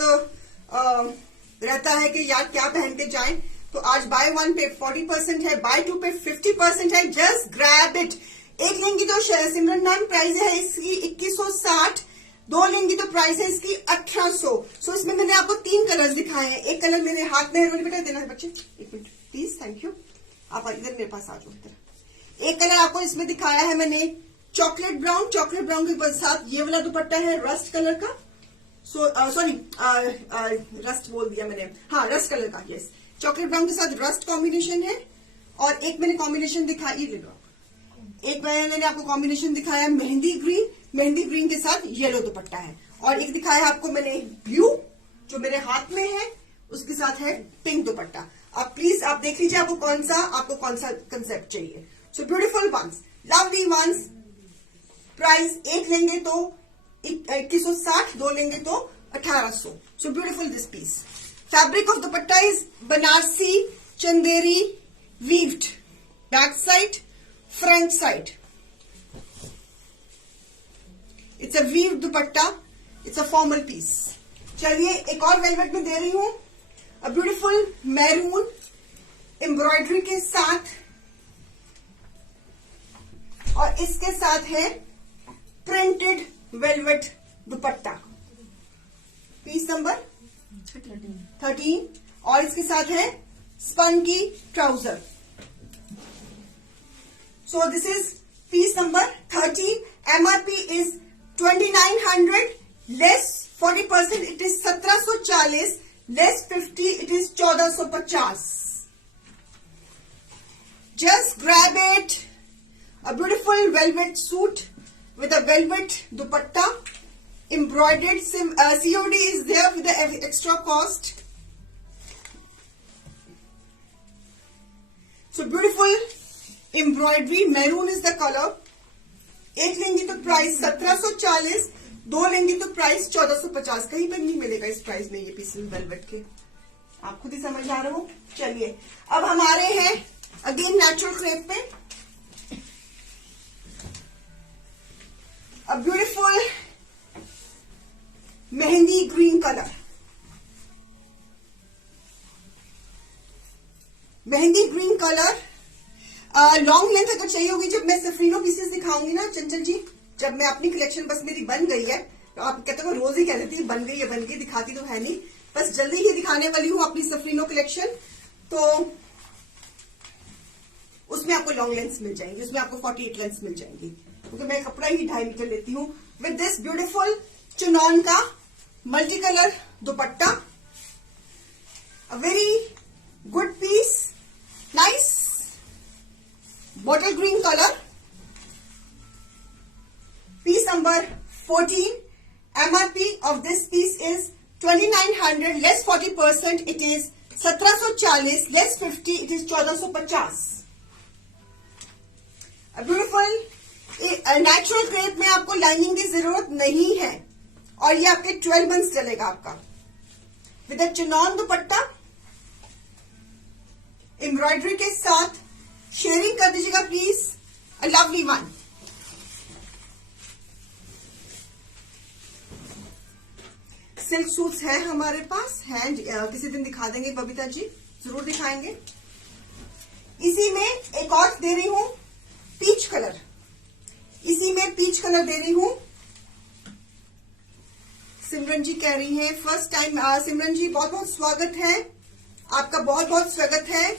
रहता है कि यार क्या पहनते जाएं. तो आज बाय 1 पे 40% है, बाय 2 पे 50% है. Just grab it. एक लेंगी तो सिमरन मैम प्राइस है इसकी 2160, दो लेंगी तो प्राइस है इसकी 1800. सो इसमें मैंने आपको 3 कलर्स दिखाए हैं. एक कलर मेरे हाथ में है, रोली बेटा देना है बच्चे, एक मिनट प्लीज. Thank you. आप इधर मेरे पास आ जाओ. इधर एक कलर आपको इसमें दिखाया है मैंने, चॉकलेट ब्राउन. चॉकलेट ब्राउन के साथ ये वाला दुपट्टा है रस्ट कलर का. सॉरी रस्ट बोल दिया मैंने, हाँ रस्ट कलर का. यस, चॉकलेट ब्राउन के साथ रस्ट कॉम्बिनेशन है. और एक मैंने कॉम्बिनेशन दिखाई, ये ले लो आप. एक मैंने आपको कॉम्बिनेशन दिखाया मेहंदी ग्रीन, मेहंदी ग्रीन के साथ येलो दुपट्टा है. और एक दिखाया आपको मैंने ब्लू जो मेरे हाथ में है, उसके साथ है पिंक दुपट्टा. आप प्लीज आप देख लीजिए आपको कौन सा कंसेप्ट चाहिए. So beautiful ones, lovely ones. Price एक लेंगे तो 2160, दो लेंगे तो 1800. So beautiful this piece. Fabric of dupatta is Banarasi Chanderi weaved. Back side, front side. It's a weaved dupatta. It's a formal piece. चलिए एक और वेलवेट में दे रही हूं, अ ब्यूटीफुल मैरून एम्ब्रॉयडरी के साथ, और इसके साथ है printed velvet dupatta. Piece number 13. और इसके साथ है स्पन की trouser. So this is piece number 13. MRP is 2900, less 40% it is 1740, less 50 it is 1450. Just grab it. A beautiful velvet suit with a velvet dupatta, embroidered. COD is there with the extra cost. So beautiful embroidery. Maroon is the color. एक लेंगी तो price 1740, दो लेंगी तो price 1450. कहीं पर नहीं मिलेगा इस प्राइस में ये पीस वेलवेट के. आप खुद ही समझ आ रहे हो. चलिए अब हम आ रहे हैं अगेन नेचुरल क्रेप पे. A beautiful mehndi green colour, mehndi green colour, long length अगर चाहिए होगी, जब मैं सफरीनो पीसेस दिखाऊंगी ना चंचल जी, जब मैं अपनी कलेक्शन बस मेरी बन गई है, तो आप कहते हो रोज ही कह देती है बन गई है, बन गई, दिखाती तो है नहीं, बस जल्दी ही दिखाने वाली हूँ अपनी सफरीनो कलेक्शन, तो उसमें आपको लॉन्ग लेंथ मिल जाएंगी, उसमें आपको 48 लेंथ मिल जाएंगी, क्योंकि मैं कपड़ा ही 2.5 मीटर लेती हूँ। विद दिस ब्यूटीफुल चिनॉन का multi colour dupatta, a very good piece, nice bottle green color, piece number 14. MRP of this piece is 2900 less 40%, it is 1740 less 50, it is 1450. A beautiful natural crepe में आपको lining की जरूरत नहीं है, और ये आपके 12 मंथ्स चलेगा आपका, with a chinon dupatta, embroidery के साथ। शेयरिंग कर दीजिएगा please, a lovely one. Silk suits है हमारे पास, हैं किसी दिन दिखा देंगे बबीता जी, जरूर दिखाएंगे। इसी में एक और दे रही हूं पीच कलर, इसी में पीच कलर दे रही हूं। सिमरन जी कह रही हैं फर्स्ट टाइम, सिमरन जी बहुत बहुत स्वागत है आपका, बहुत बहुत स्वागत है।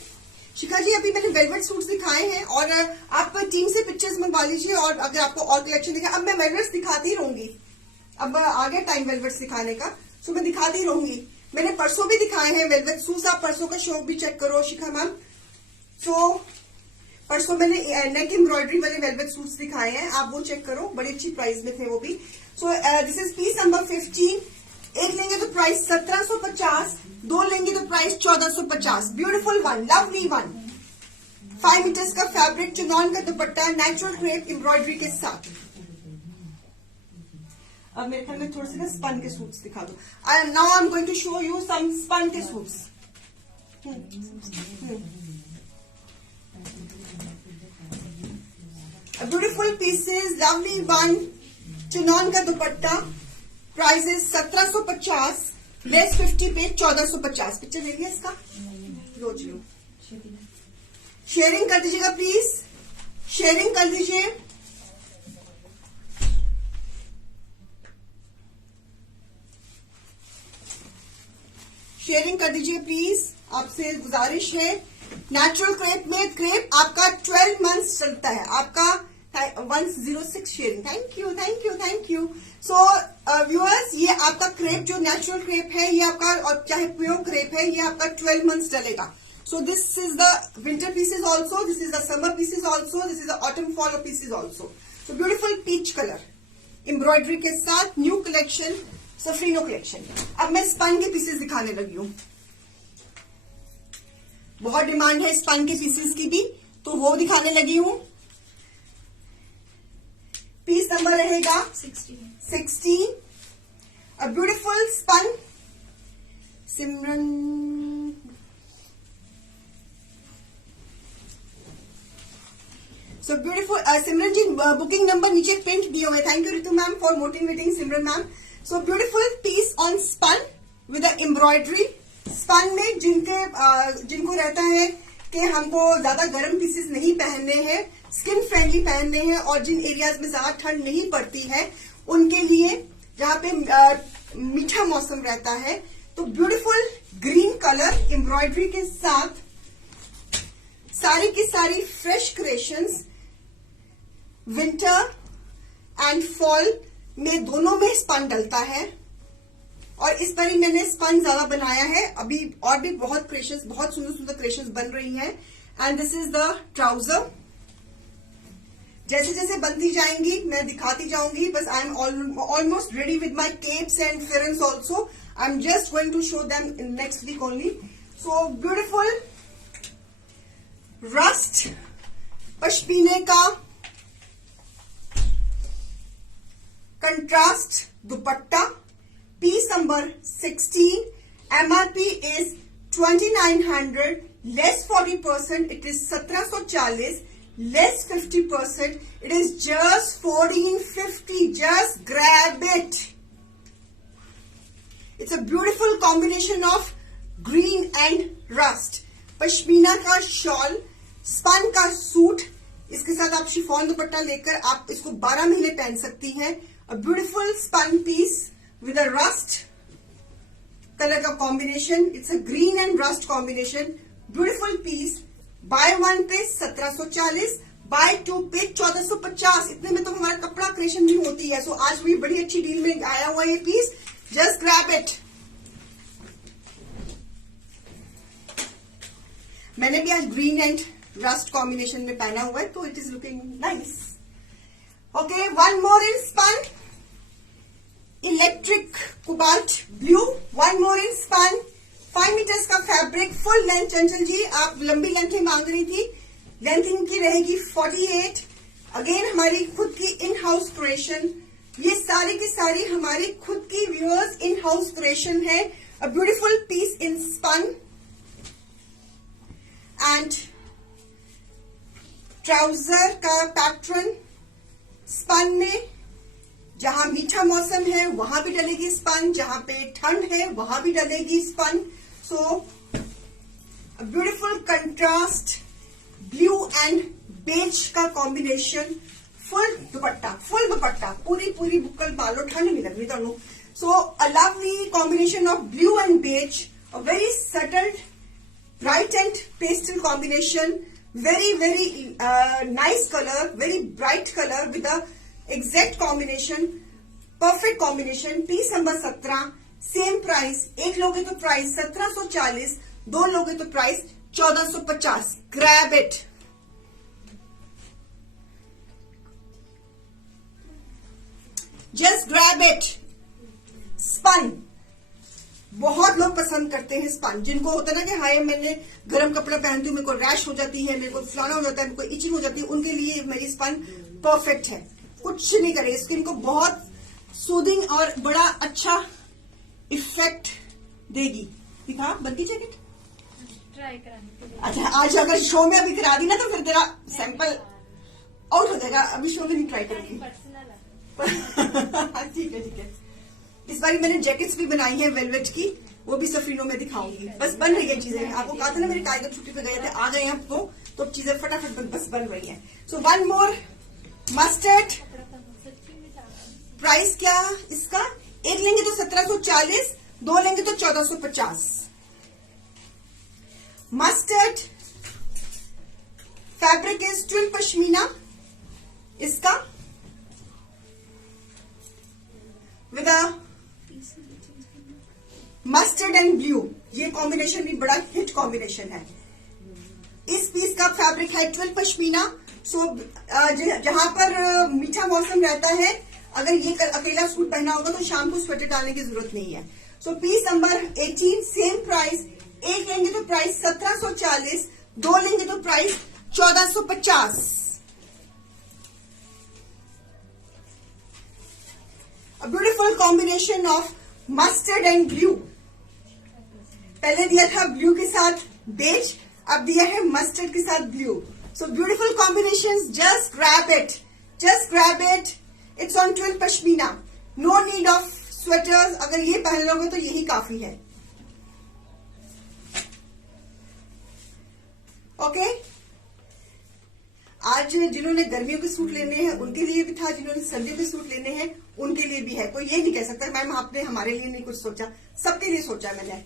शिखा जी अभी मैंने वेलवेट सूट्स दिखाए हैं, और आप टीम से पिक्चर्स मंगवा लीजिए, और अगर आपको और कलेक्शन दिखा, अब मैं वेलवेट्स दिखाती रहूंगी, अब आ गया टाइम वेलवेट्स दिखाने का, सो मैं दिखाती रहूंगी। मैंने परसों भी दिखाए हैं वेलवेट सूट्स, आप परसों का शो भी चेक करो शिखा मैम। सो परसों मैंने नेक एम्ब्रॉयडरी वाले वेलवेट सूट्स दिखाए हैं, आप वो चेक करो, बड़ी अच्छी प्राइस में थे वो भी। So this is piece number 15, एक लेंगे तो प्राइस 1750, दो लेंगे तो price 1450। Beautiful one, lovely one, 5 metres का फैब्रिक, चिनॉन का दुपट्टा, नेचुरल क्रेप एम्ब्रॉयडरी के साथ। अब मेरे ख्याल में थोड़े से ना स्पन के सूट्स दिखा दो। Now I am going to show you some spun के suits. Beautiful pieces, lovely one, chinon का दुपट्टा, प्राइस इज 1750 लेस 50 पे 1450। पिक्चर ले लिया इसका, रोज लो। शेयरिंग कर दीजिएगा प्लीज, शेयरिंग कर दीजिए। शेयरिंग कर दीजिए प्लीज, आपसे गुजारिश है। नेचुरल क्रेप में क्रेप आपका 12 मंथ्स चलता है आपका। 106 sharing, thank you thank you thank you. So viewers, ये आपका क्रेप जो नेचुरल क्रेप है, ये आपका, और चाहे प्योर क्रेप है, ये आपका 12 मंथ्स चलेगा। So this is the winter pieces also, this is the summer pieces also, this is the autumn fall pieces also. So beautiful peach colour embroidery के साथ, न्यू कलेक्शन, सफरीनो कलेक्शन। अब मैं spun के pieces दिखाने लगी हूं, बहुत डिमांड है स्पन के पीसेस की भी, तो वो दिखाने लगी हूं। पीस नंबर रहेगा 16। A beautiful spun, Simran so beautiful, Simran ji booking number नीचे प्रिंट दिए हुए, thank you Ritu ma'am for motivating Simran ma'am. So beautiful piece on spun with embroidery. Spun में जिनको रहता है कि हमको ज्यादा गर्म पीसेस नहीं पहनने हैं, स्किन फ्रेंडली पहनने हैं, और जिन एरियाज में ज्यादा ठंड नहीं पड़ती है उनके लिए, जहां पे मीठा मौसम रहता है, तो ब्यूटीफुल ग्रीन कलर एम्ब्रॉयडरी के साथ, सारी की सारी fresh creations, winter and fall में दोनों में स्पन डलता है, और इस पर ही मैंने स्पन ज्यादा बनाया है। अभी और भी बहुत क्रिएशंस, बहुत सुंदर सुंदर क्रिएशंस बन रही हैं। And this is the trouser. जैसे जैसे बनती जाएंगी मैं दिखाती जाऊंगी, बस I am almost ready with my capes and फेरेंस also. I am just going to show them in next week only. So beautiful rust पश्मीने का contrast dupatta, piece number 16, MRP is 2900 less 40%, it is 1740 less 50%, it is just 1450, just grab it. It's a beautiful combination of green and rust, pashmina का shawl, spun का suit, इसके साथ आप chiffon दुपट्टा लेकर आप इसको 12 महीने पहन सकती हैं। A beautiful spun piece with a rust colour का combination, it's a green and rust combination, beautiful piece. Buy one पे 1740, बाय टू पे 1450। इतने में तो हमारा कपड़ा क्रिएशन भी होती है। सो आज भी बड़ी अच्छी डील में आया हुआ ये पीस, जस्ट ग्रैब इट। मैंने भी आज ग्रीन एंड रस्ट कॉम्बिनेशन में पहना हुआ है, तो it is looking nice. Okay, one more in spun, electric cobalt blue, one more in spun, 5 metres का fabric, full length. Chanchal ji आप लंबी लेंथ मांग रही थी, लेंथ इनकी रहेगी 48। अगेन हमारी खुद की इन हाउस क्रिएशन, ये सारी की सारी हमारी खुद की व्यूअर्स इन हाउस क्रिएशन है। A beautiful piece in spun and trouser का पैटर्न स्पन में। जहां मीठा मौसम है वहां भी डलेगी स्पन, जहां पे ठंड है वहां भी डलेगी spun. So beautiful contrast blue and beige का कॉम्बिनेशन, फुल दुपट्टा, पूरी बुक्कल बालो, ठंड नहीं लग रही ਤੁਹਾਨੂੰ। So a lovely combination of blue and beige, a very subtle bright and pastel combination, very nice color, very bright color with the exact combination, perfect combination। Piece number 17, same price, एक लोगे तो price 1740, दो लोगे तो price 1450। Grab it. Just grab it. Spun बहुत लोग पसंद करते हैं स्पन, जिनको होता है ना कि हाय मैंने गर्म कपड़ा पहनती हूँ, मेरे को रैश हो जाती है, मेरे को फलाना हो जाता है, मेरे को इचिंग हो जाती है, उनके लिए मेरी स्पन परफेक्ट है। कुछ नहीं करे, स्किन को बहुत सूदिंग और बड़ा अच्छा इफेक्ट देगी। दिखा बनती जैकेट ट्राई कराने। अच्छा, आज अगर शो में अभी करा दी ना तो फिर तेरा सैंपल आउट हो जाएगा। अभी शो में नहीं ट्राई करूंगी। ठीक है। इस बार मैंने जैकेट्स भी बनाई है वेलवेट की, वो भी सफरीनों में दिखाऊंगी। बस बन रही है चीजें। आपको कहा था ना मेरे टाइगर छुट्टी पे गए थे, आ गए हैं आपको, तो अब चीजें फटाफट बस बन रही हैं। So one more mustard, price क्या इसका? एक लेंगे तो 1740, दो लेंगे तो 1450। Mustard fabric is twill pashmina, इसका with a mustard and blue, ये कॉम्बिनेशन भी बड़ा हिट कॉम्बिनेशन है। इस पीस का फैब्रिक है 12 पश्मीना। सो जहां पर मीठा मौसम रहता है, अगर ये अकेला सूट पहना होगा तो शाम को स्वेटर डालने की जरूरत नहीं है। सो पीस नंबर 18, सेम प्राइस, एक लेंगे तो प्राइस 1740, दो लेंगे तो price 1450। A beautiful combination of mustard and blue। पहले दिया था ब्लू के साथ बेज, अब दिया है मस्टर्ड के साथ blue. So beautiful combinations, just grab it. It's on 12 pashmina, no need of sweaters. अगर ये पहन लोगे तो यही काफी है। ओके, आज जिन्होंने गर्मियों के सूट लेने हैं उनके लिए भी था, जिन्होंने सर्दियों के सूट लेने हैं उनके लिए भी है। कोई ये नहीं कह सकता मैम आपने हमारे लिए नहीं कुछ सोचा, सबके लिए सोचा मैंने।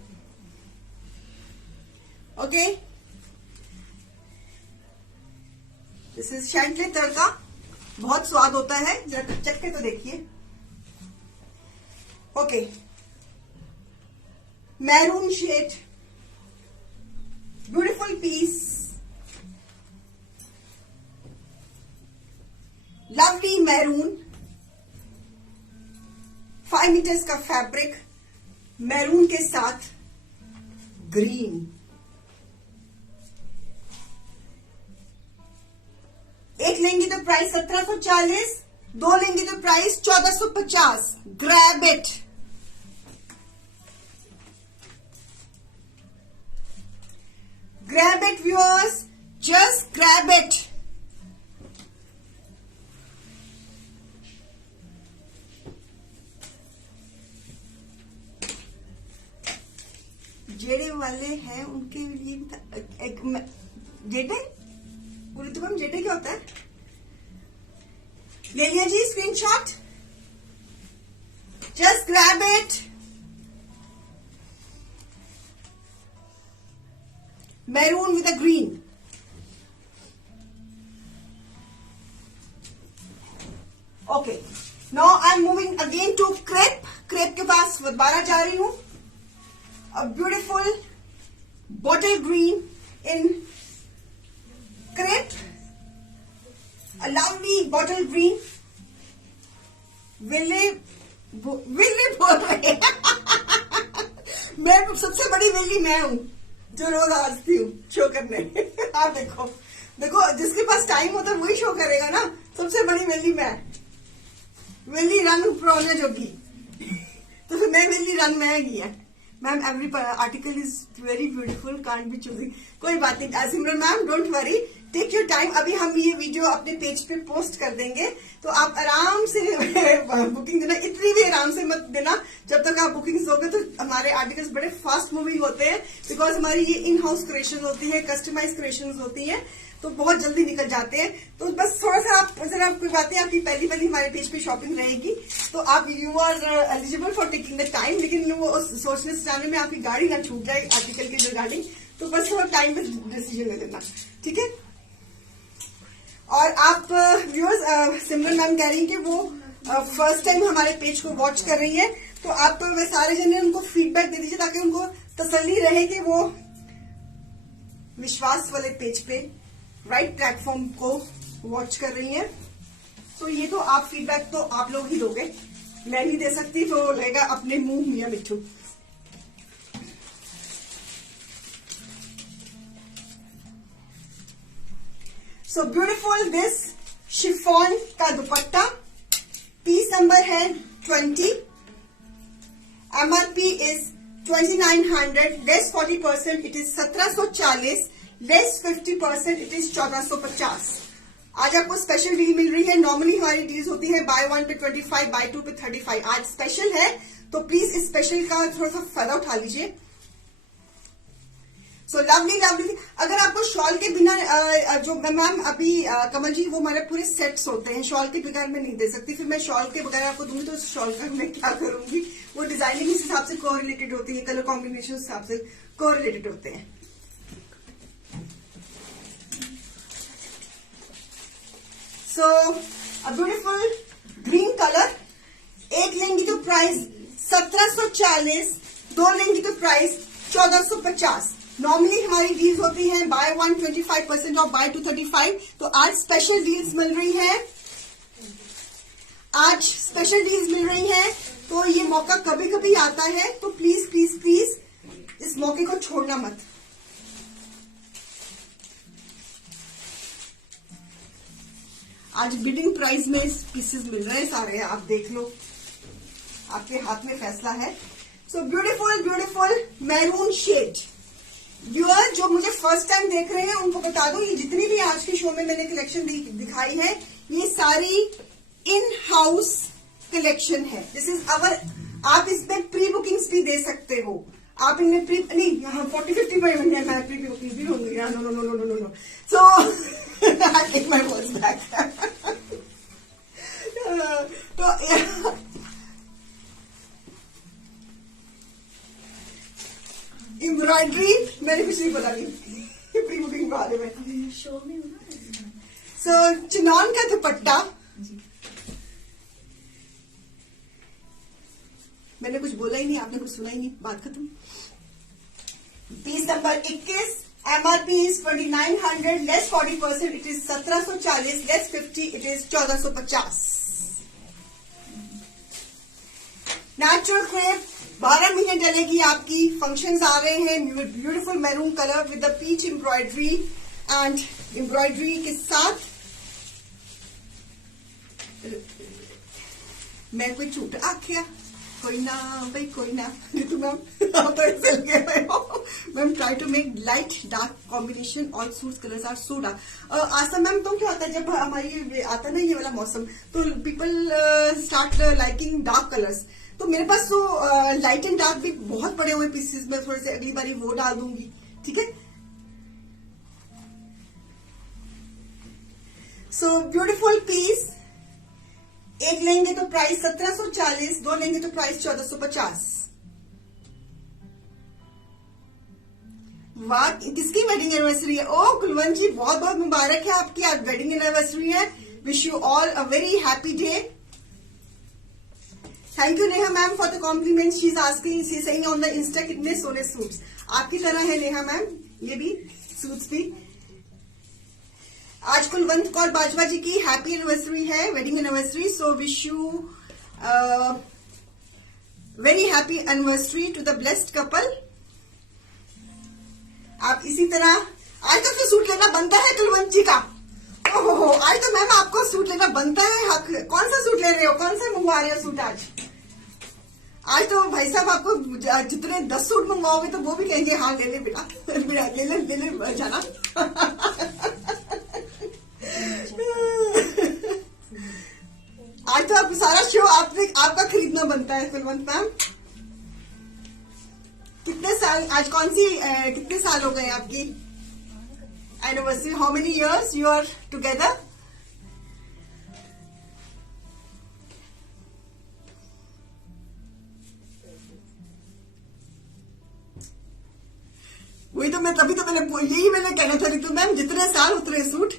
ओके, दिस इज शैंटले तड़का, बहुत स्वाद होता है, जरा चख के तो देखिए। Okay, maroon shade, beautiful piece, lovely maroon, 5 metres का फैब्रिक, मैरून के साथ ग्रीन। एक लेंगी तो प्राइस 1740, दो लेंगी तो price 1450। Grab it. Grab it viewers, just grab it. जेडे वाले हैं उनके लिए जेडे कुरितु मैम, जेडे क्या होता है? ले लिया जी screenshot, just grab it. Maroon with a green. Okay, now I am moving again to crepe. Crepe के पास दोबारा जा रही हूं। A beautiful bottle green in crepe, a lovely bottle green. विल्ली बोल रहे हैं मैं सबसे बड़ी विल्ली मैं हूं जो रोज हंसती हूँ शो करने। आप देखो देखो, जिसके पास टाइम होता है वही शो करेगा ना। सबसे बड़ी विल्ली मैं, विल्ली रन प्रोने जोगी। तो फिर मैं विल्ली रन में ही है ma'am. Every article is very beautiful, can't be choosing. कोई बात नहीं Simran ma'am, don't worry, take your time. अभी हम ये वीडियो अपने पेज पे पोस्ट कर देंगे, तो आप आराम से बुकिंग देना। इतनी भी आराम से मत देना, जब तक आप बुकिंग दोगे तो हमारे आर्टिकल्स बड़े फास्ट मूविंग होते हैं, बिकॉज हमारी ये इन हाउस क्रिएशन होती है, कस्टमाइज क्रिएशन होती है, तो बहुत जल्दी निकल जाते हैं। तो बस थोड़ा सा आप जरा कोई बातें, आपकी पहली हमारे पेज पे शॉपिंग रहेगी, तो आप you are eligible for taking the time. लेकिन वो सोचने से जाने में आपकी गाड़ी ना छूट जाए आर्टिकल के रिगार्डिंग, तो बस थोड़ा टाइम में डिसीजन ले लेना, ठीक है। और आप व्यूअर्स, सिमरन मैम कह रही हैं कि वो फर्स्ट टाइम हमारे पेज को वॉच कर रही है, तो आप वे सारे जने उनको फीडबैक दे दीजिए ताकि उनको तसल्ली रहे कि वो विश्वास वाले पेज पे राइट प्लेटफॉर्म को वॉच कर रही हैं। तो ये तो आप फीडबैक तो आप लोग ही दोगे, मैं नहीं दे सकती, तो रहेगा अपने मुंह मियां मिठू। सो ब्यूटिफुल दिस शिफॉन का दुपट्टा, पीस नंबर है 20, MRP is 2900, less 40%, it is 1740, less 50%, it is 1450। आज आपको स्पेशल डील मिल रही है। नॉर्मली हमारी डील्स होती है बाय 1 पे 25, बाय 2 पे 35। आज स्पेशल है, तो प्लीज इस स्पेशल का थोड़ा सा फायदा उठा लीजिए। So lovely lovely. अगर आपको शॉल के बिना जो मैम अभी कमल जी, वो हमारे पूरे सेट्स होते हैं, शॉल के बगैर मैं नहीं दे सकती। फिर मैं शॉल के बगैर आपको दूंगी तो शॉल का मैं क्या करूंगी? वो डिजाइनिंग इस हिसाब से कोरिलेटेड होती है, कलर कॉम्बिनेशन इस हिसाब से कोरिलेटेड होते हैं। सो अ ब्यूटीफुल ग्रीन कलर। एक लेंगी तो प्राइस 1740, दो लेंगी तो प्राइस 1450। नॉर्मली हमारी डील्स होती हैं बाय 1 25% और बाय 2 35। तो आज स्पेशल डील्स मिल रही हैं, आज स्पेशल डील्स मिल रही हैं। तो ये मौका कभी कभी आता है, तो प्लीज प्लीज प्लीज इस मौके को छोड़ना मत। आज बिडिंग प्राइस में पीसेस मिल रहे हैं सारे, आप देख लो, आपके हाथ में फैसला है। So beautiful beautiful maroon shade. Viewer जो मुझे फर्स्ट टाइम देख रहे हैं उनको बता दूं, ये जितनी भी आज के शो में मैंने कलेक्शन दिखाई है, ये सारी इन हाउस कलेक्शन है। This is our. आप इसमें प्री बुकिंग्स भी दे सकते हो, आप इनमें प्री नहीं, यहाँ 40-50 में मैं प्री बुकिंग भी होंगी। No no no no no no. So I take my words back. तो एम्ब्रॉयडरी मैंने कुछ नहीं पता नहीं प्री बुकिंग के बारे में। शो में हो ना। सो चिनॉन का दुपट्टा, मैंने कुछ बोला ही नहीं, आपने कुछ सुना ही नहीं, बात खत्म। Piece number 21, MRP is 2900, less 40%, it is 1740, less 50, it is 1450। Natural crepe 12 महीने चलेगी आपकी। फंक्शंस आ रहे हैं। Beautiful maroon colour with the peach embroidery and embroidery के साथ। मैं कोई झूठ आख्या कोई ना भाई, कोई ना ऋतु मैम तो ऐसे लगे हुए हो। Ma'am try to make light dark combination, all suits colours are so dark. Asha ma'am तो क्या होता है, जब हमारी आता ना ये वाला मौसम, तो people start liking dark colours. तो मेरे पास तो लाइट एंड डार्क भी बहुत पड़े हुए पीसेस में, थोड़े से अगली बारी वो डाल दूंगी, ठीक है। सो ब्यूटीफुल पीस, एक लेंगे तो प्राइस 1740, दो लेंगे तो प्राइस 1450। वाह, किसकी वेडिंग एनिवर्सरी है? ओ कुलवंत जी, बहुत बहुत मुबारक है आपकी, आज वेडिंग एनिवर्सरी है। Wish you all a very happy day. Thank you Neha ma'am for the compliment. She is asking, she saying on the insta कितने सोने सूट्स। आपकी तरह है नेहा मैम, ये भी सूट्स भी। आज कुलवंत कौर बाजवा जी की हैप्पी एनिवर्सरी है, wedding anniversary. So wish you very happy anniversary to the blessed couple. आप इसी तरह, आज तो फिर सूट लेना बनता है कुलवंत जी का। ओहो, आज तो मैम आपको सूट लेना बनता है, हक। कौन सा सूट ले रहे हो, कौन सा मंगवा रहे हो सूट आज? आज तो भाई साहब आपको जितने 10 सूट मंगवाओगे तो वो भी कहेंगे हाँ ले ले बेटा, ले ले जाना। आज तो आप सारा शो आपका खरीदना बनता है कुलवंत मैम। कितने साल, आज कौन सी कितने साल हो गए आपकी anniversary? How many years you are together? वही तो मैं, तभी तो मैंने कहना था रितु मैम, जितने साल उतने सूट।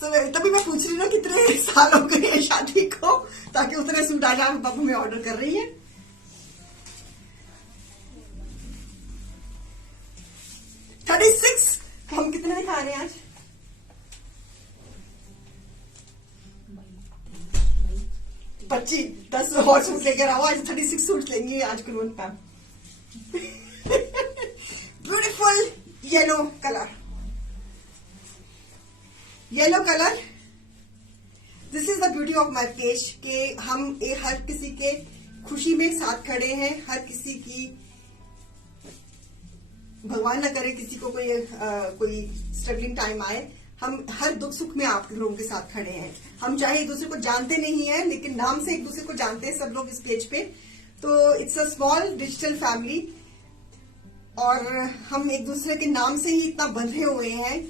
तो तभी मैं पूछ रही हूँ कितने साल हो गए शादी को, ताकि उतने सूट आज आप बाबू में ऑर्डर कर रही है। 36। हम कितने दिखा रहे हैं आज? 25। 10 और सूट लेकर आओ, आज 36 सूट लेंगे आज Kulwant ma'am. Beautiful yellow colour, yellow colour. This is the beauty of my page के हम हर किसी के खुशी में साथ खड़े हैं, हर किसी की, भगवान न करे किसी को कोई स्ट्रगलिंग टाइम आए, हम हर दुख सुख में आप लोगों के साथ खड़े हैं। हम चाहे एक दूसरे को जानते नहीं हैं, लेकिन नाम से एक दूसरे को जानते हैं सब लोग इस पेज पे। तो it's a small digital family, और हम एक दूसरे के नाम से ही इतना बंधे हुए हैं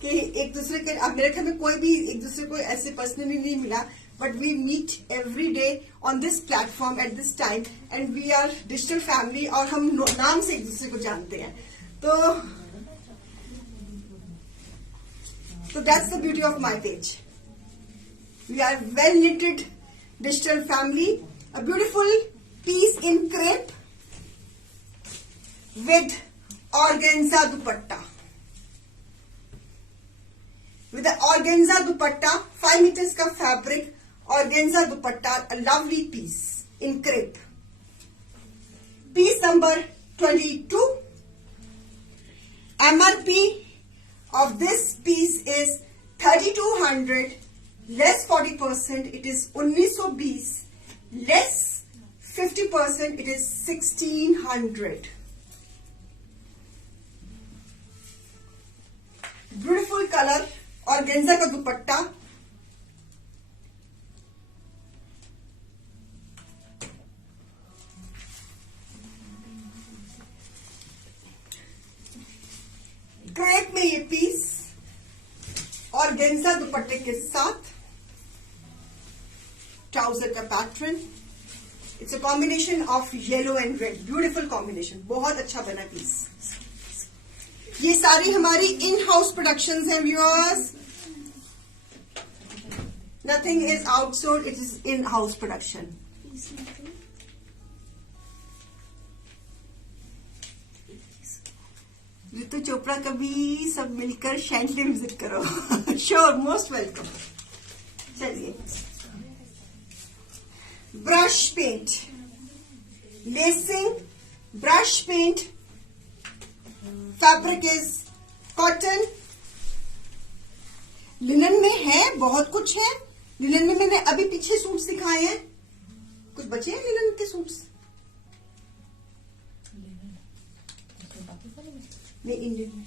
कि एक दूसरे के, अब मेरे ख्याल में कोई भी एक दूसरे को ऐसे पर्सनली नहीं मिला, but we meet every day on this platform at this time, and we are digital family, और हम नाम से एक दूसरे को जानते हैं। So that's the beauty of my page. We are well knitted digital family. A beautiful piece in crepe with organza dupatta. With the organza dupatta, 5 meters का fabric, organza dupatta, a lovely piece in crepe. Piece number 22. MRP of this piece is 3200, less 40%, it is 1920, less 50%, it is 1600. Beautiful color, organza का दुपट्टा। Crepe में ये piece organza दुपट्टे के साथ, trouser का pattern. It's a combination of yellow and red, beautiful combination, बहुत अच्छा बना पीस। ये सारी हमारी इन हाउस प्रोडक्शंस हैं viewers, nothing is outsourced, it is in house production. Ritu Chopra कभी सब मिलकर शैंटली विजिट करो। Sure, most welcome. चलिए, brush paint, lacing, brush paint, fabric is cotton. Linen में है, बहुत कुछ है लिनन में। मैंने अभी पीछे सूट्स दिखाए हैं, कुछ बचे हैं लिनन के सूट्स? नहीं, इंडियन में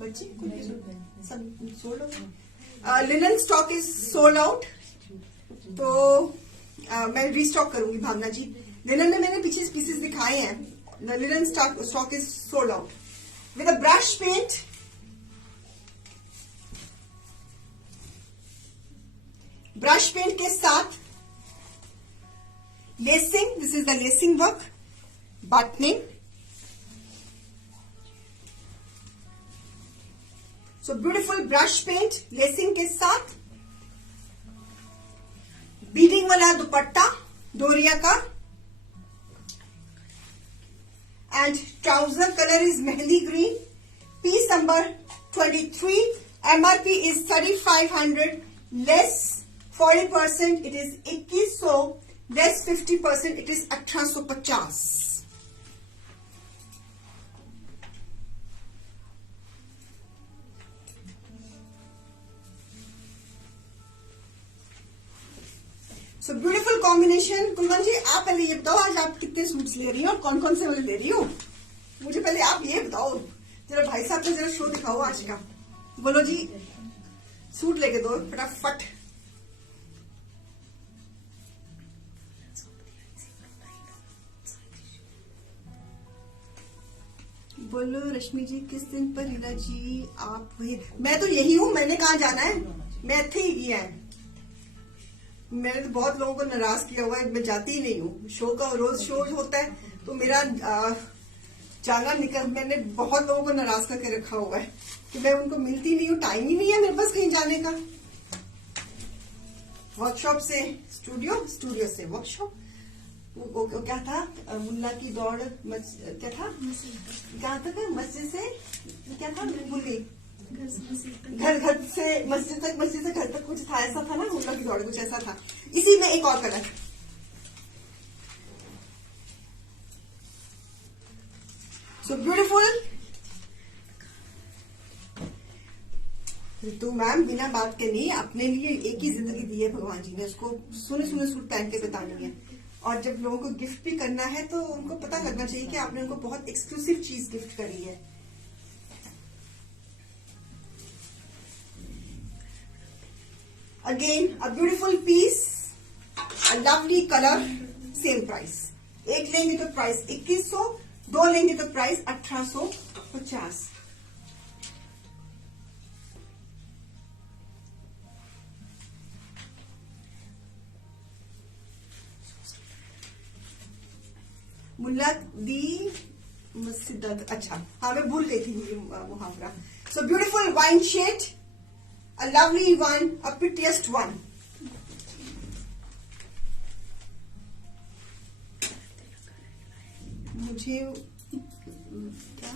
बच्चे कुछ सब sold out. Linen stock is sold out. तो मैं रीस्टॉक करूंगी भावना जी। लिनन में मैंने पीछे पीसेस दिखाए हैं। Linen stock is sold out. With a brush paint, brush paint के साथ lacing, this is the lacing work, buttoning. So beautiful brush paint lacing के साथ, बीडिंग वाला दुपट्टा डोरिया का, and trouser colour is mehndi green. Piece number 23, MRP is 3500, less 40%, it is 2100, less 50%, it is 1850। So beautiful combination. कुलवन जी, आप पहले ये बताओ आज आप कितने सूट्स ले रही हो और कौन कौन से वाले ले रही हो? मुझे पहले आप ये बताओ जरा, भाई साहब ने जरा शो दिखाओ आज का। बोलो जी, सूट लेके दो फटाफट। बोलो रश्मि जी, किस दिन पर रीना जी आप वही? मैं तो यही हूं, मैंने कहा जाना है, मैं इत्थे ही किया है। मैंने तो बहुत लोगों को नाराज किया हुआ है, मैं जाती ही नहीं हूँ। शो का रोज शो होता है तो मेरा जाना निकल, मैंने बहुत लोगों को नाराज करके रखा हुआ है कि मैं उनको मिलती नहीं हूँ, टाइम ही नहीं है मेरे पास कहीं जाने का। वर्कशॉप से स्टूडियो, स्टूडियो से वर्कशॉप। वो क्या था, मुल्ला की दौड़, क्या था, क्या तक मस्जिद से, क्या था, भूल गई। घर से मस्जिद तक, मस्जिद से घर तक कुछ था, ऐसा था ना, मुल्ला की दौड़ कुछ ऐसा था। इसी में एक और कलर। So beautiful. तो मैम बिना बात के नहीं, अपने लिए एक ही जिंदगी दी है भगवान जी ने, उसको सुने सुने सूट पहन के बितानी है। और जब लोगों को गिफ्ट भी करना है तो उनको पता लगना चाहिए कि आपने उनको बहुत एक्सक्लूसिव चीज गिफ्ट करी है। Again, a beautiful piece, a lovely color, same price. एक लेंगे तो प्राइस 2100, दो लेंगे तो प्राइस 1850। मुल्ला दी मस्जिद, अच्छा हाँ मैं भूल गई थी मुहावरा। So beautiful wine shade, a lovely one, a prettiest one. मुझे क्या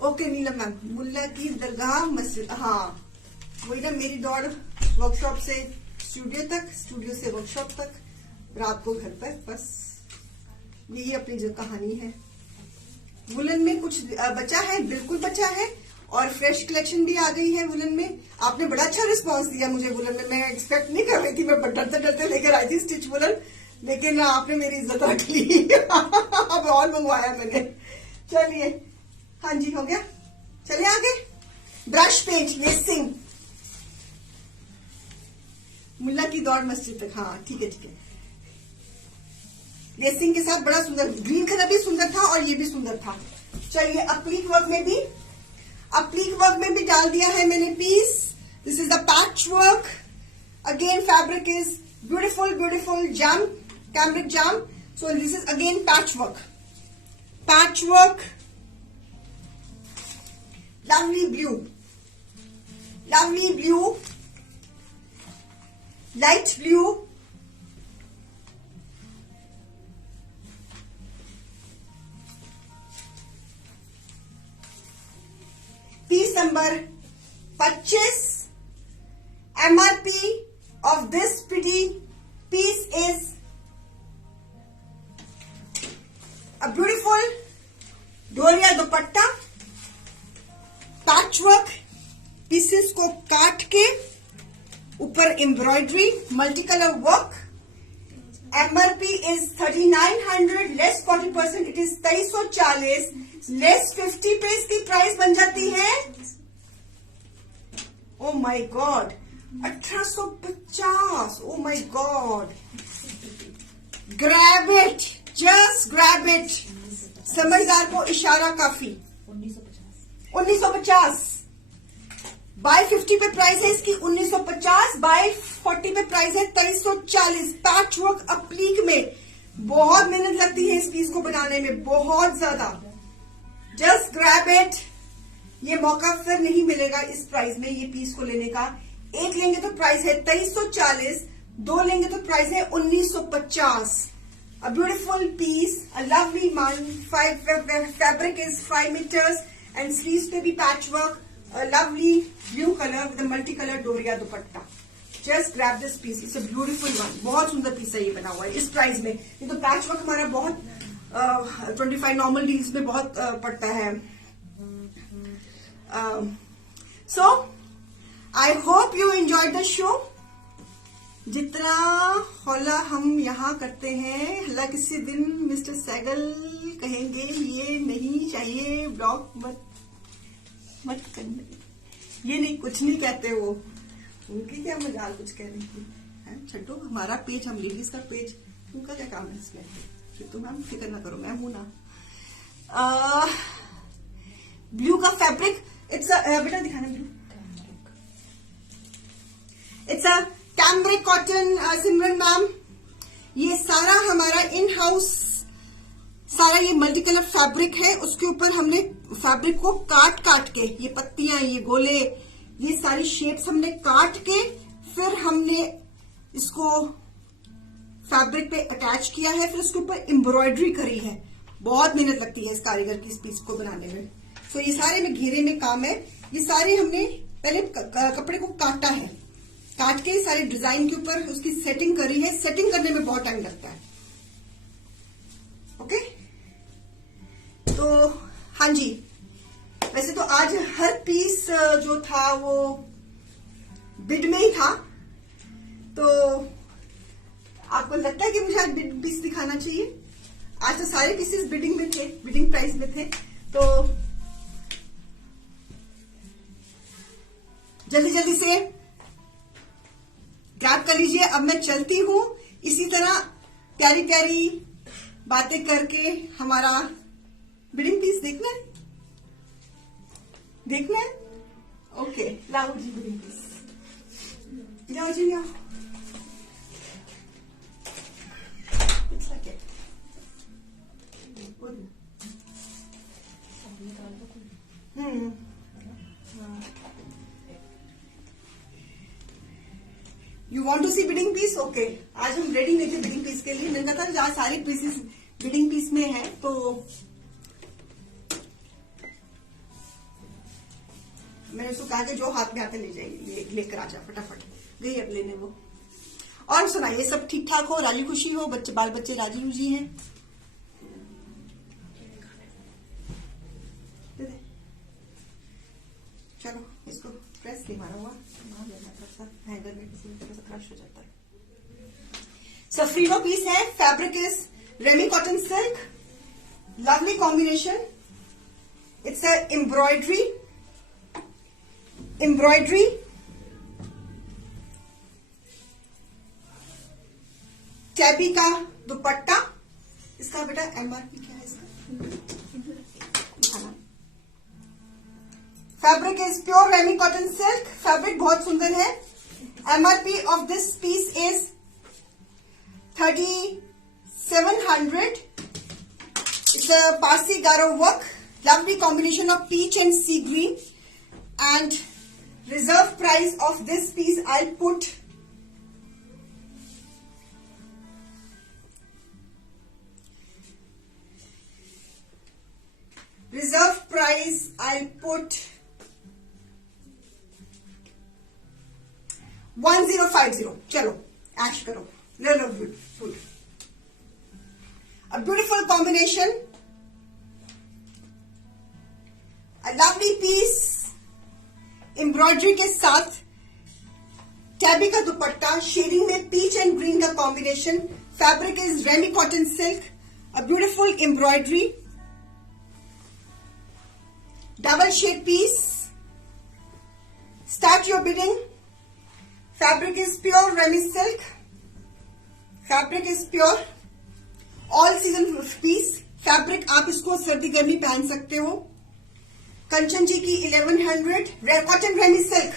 ओके नीलम मैम, मुल्ला की दरगाह मस्जिद, हाँ वही ना, मेरी दौड़ वर्कशॉप से स्टूडियो तक, स्टूडियो से वर्कशॉप तक, रात को घर पर, बस यही अपनी जो कहानी है। वुलन में कुछ बचा है, बिल्कुल बचा है, और फ्रेश कलेक्शन भी आ गई है वुलन में। आपने बड़ा अच्छा रिस्पांस दिया मुझे वुलन में, मैं एक्सपेक्ट नहीं कर रही थी, मैं डरते डरते लेकर आई थी स्टिच वुलन, लेकिन आपने मेरी इज्जत रख ली। अब और मंगवाया मैंने। चलिए, हाँ जी हो गया, चलिए आगे। ब्रश पेंट लेसिंग, मुल्ला की दौड़ मस्जिद तक, हाँ ठीक है ठीक है। लेसिंग के साथ बड़ा सुंदर, ग्रीन कलर भी सुंदर था और ये भी सुंदर था। चलिए अप्लीक वर्क में भी डाल दिया है मैंने piece. This is the patch work. Again fabric is beautiful beautiful jam, cambric jam. So this is again patch work, lovely blue, light blue, piece number 25, MRP of this pretty piece is a beautiful डोरिया दुपट्टा, patch work, pieces को काट के ऊपर embroidery, multi colour work, MRP is 3900 less 40%, it is 2340 less 50 पे इसकी price बन जाती है, oh my god, 1850. Oh my god, grab it, just grab it. समझदार को इशारा काफी. 1950 बाय 50 पे प्राइस है इसकी 1950, बाय 40 पे प्राइस है 2340. पैच वर्क अप्लीक में बहुत मेहनत लगती है इस पीस को बनाने में, बहुत ज्यादा. Just grab it. ये मौका फिर नहीं मिलेगा इस प्राइस में ये पीस को लेने का. एक लेंगे तो प्राइस है 2340, दो लेंगे तो प्राइस है 1950. A beautiful piece, a lovely one. Fabric is 5 metres and sleeves पे भी patch work. A lovely blue color with a multicolor डोरिया दुपट्टा. Just grab this piece. It's a beautiful one. बहुत सुंदर पीस है ये बना हुआ है इस प्राइस में. ये तो पैच वर्क हमारा बहुत 25 नॉर्मल डील्स में बहुत पड़ता है. So I hope you enjoyed the show. जितना हौला हम यहाँ करते हैं, हल्ला किसी दिन मिस्टर सैगल कहेंगे ये नहीं चाहिए, ब्लॉग मत करने. ये नहीं, कुछ नहीं कहते वो, उनकी क्या मजाल कुछ कहने की है. छड्डो, हमारा पेज, हम लेडीज का पेज, उनका क्या काम है इसमें. फिर तो मैम फिक्र ना करो, मैं हूं ना. ब्लू का फैब्रिक, इट्स बेटा दिखाना blue. It's a cambric cotton. Simran ma'am, ये सारा हमारा इन हाउस, सारा ये मल्टी कलर फैब्रिक है. उसके ऊपर हमने फैब्रिक को काट के, ये पत्तियां, ये गोले, ये सारी शेप्स हमने काट के फिर हमने इसको फैब्रिक पे अटैच किया है. फिर उसके ऊपर एम्ब्रॉयडरी करी है. बहुत मेहनत लगती है इस कारीगर की इस पीस को बनाने में. तो ये सारे में घेरे में काम है. ये सारे हमने पहले कपड़े को काटा है, काट के सारे डिजाइन के ऊपर उसकी सेटिंग करी है. सेटिंग करने में बहुत टाइम लगता है. ओके, तो हाँ जी, वैसे तो आज हर पीस जो था वो बिड में ही था. तो आपको लगता है कि मुझे आज बिड पीस दिखाना चाहिए? आज तो सारे पीसेस बिडिंग में थे, बिडिंग प्राइस में थे. तो जल्दी जल्दी से ग्रैब कर लीजिए. अब मैं चलती हूं. इसी तरह प्यारी प्यारी बातें करके हमारा बिडिंग पीस देखना है, देखना है. ओके, लाओ जी बिडिंग पीस, जाओ जी आओ. You want to see bidding piece? Okay, आज हम रेडी नहीं थे बिडिंग पीस के लिए. मैंने कहा था जहां सारे पीसेस बिडिंग पीस में है तो मैंने उसको कहा कि जो हाथ में आते ले जाइए, लेकर आ जा फटाफट. गई अब लेने वो. और सुनाइए, सब ठीक ठाक हो, राजी खुशी हो, बच्चे बाल बच्चे राजी खुशी हैं? चलो, इसको प्रेस नहीं मारा हुआ, हैंगर में किसी तरह से क्रश हो जाता है. सफरीनो पीस है. Fabric is ramie cotton silk. Lovely combination. It's a embroidery. टैबी का दुपट्टा. इसका बेटा MRP क्या है इसका? Fabric is pure ramie cotton silk. Fabric बहुत सुंदर है. MRP of this piece is 3700. It's a Parsi gara work. Lovely combination of peach and sea green. And reserve price of this piece I'll put reserve price I'll put 1050. चलो ऐश करो. ले लो full. A beautiful combination, a lovely piece. Embroidery के साथ टैबी का dupatta, shading में पीच एंड ग्रीन का combination. Fabric is Remy cotton silk. A beautiful embroidery. Double shade piece. Start your bidding. Fabric is pure Remy silk. Fabric is pure. All season piece. Fabric आप इसको सर्दी गर्मी पहन सकते हो. कंचन जी की 1100 cotton ramie silk.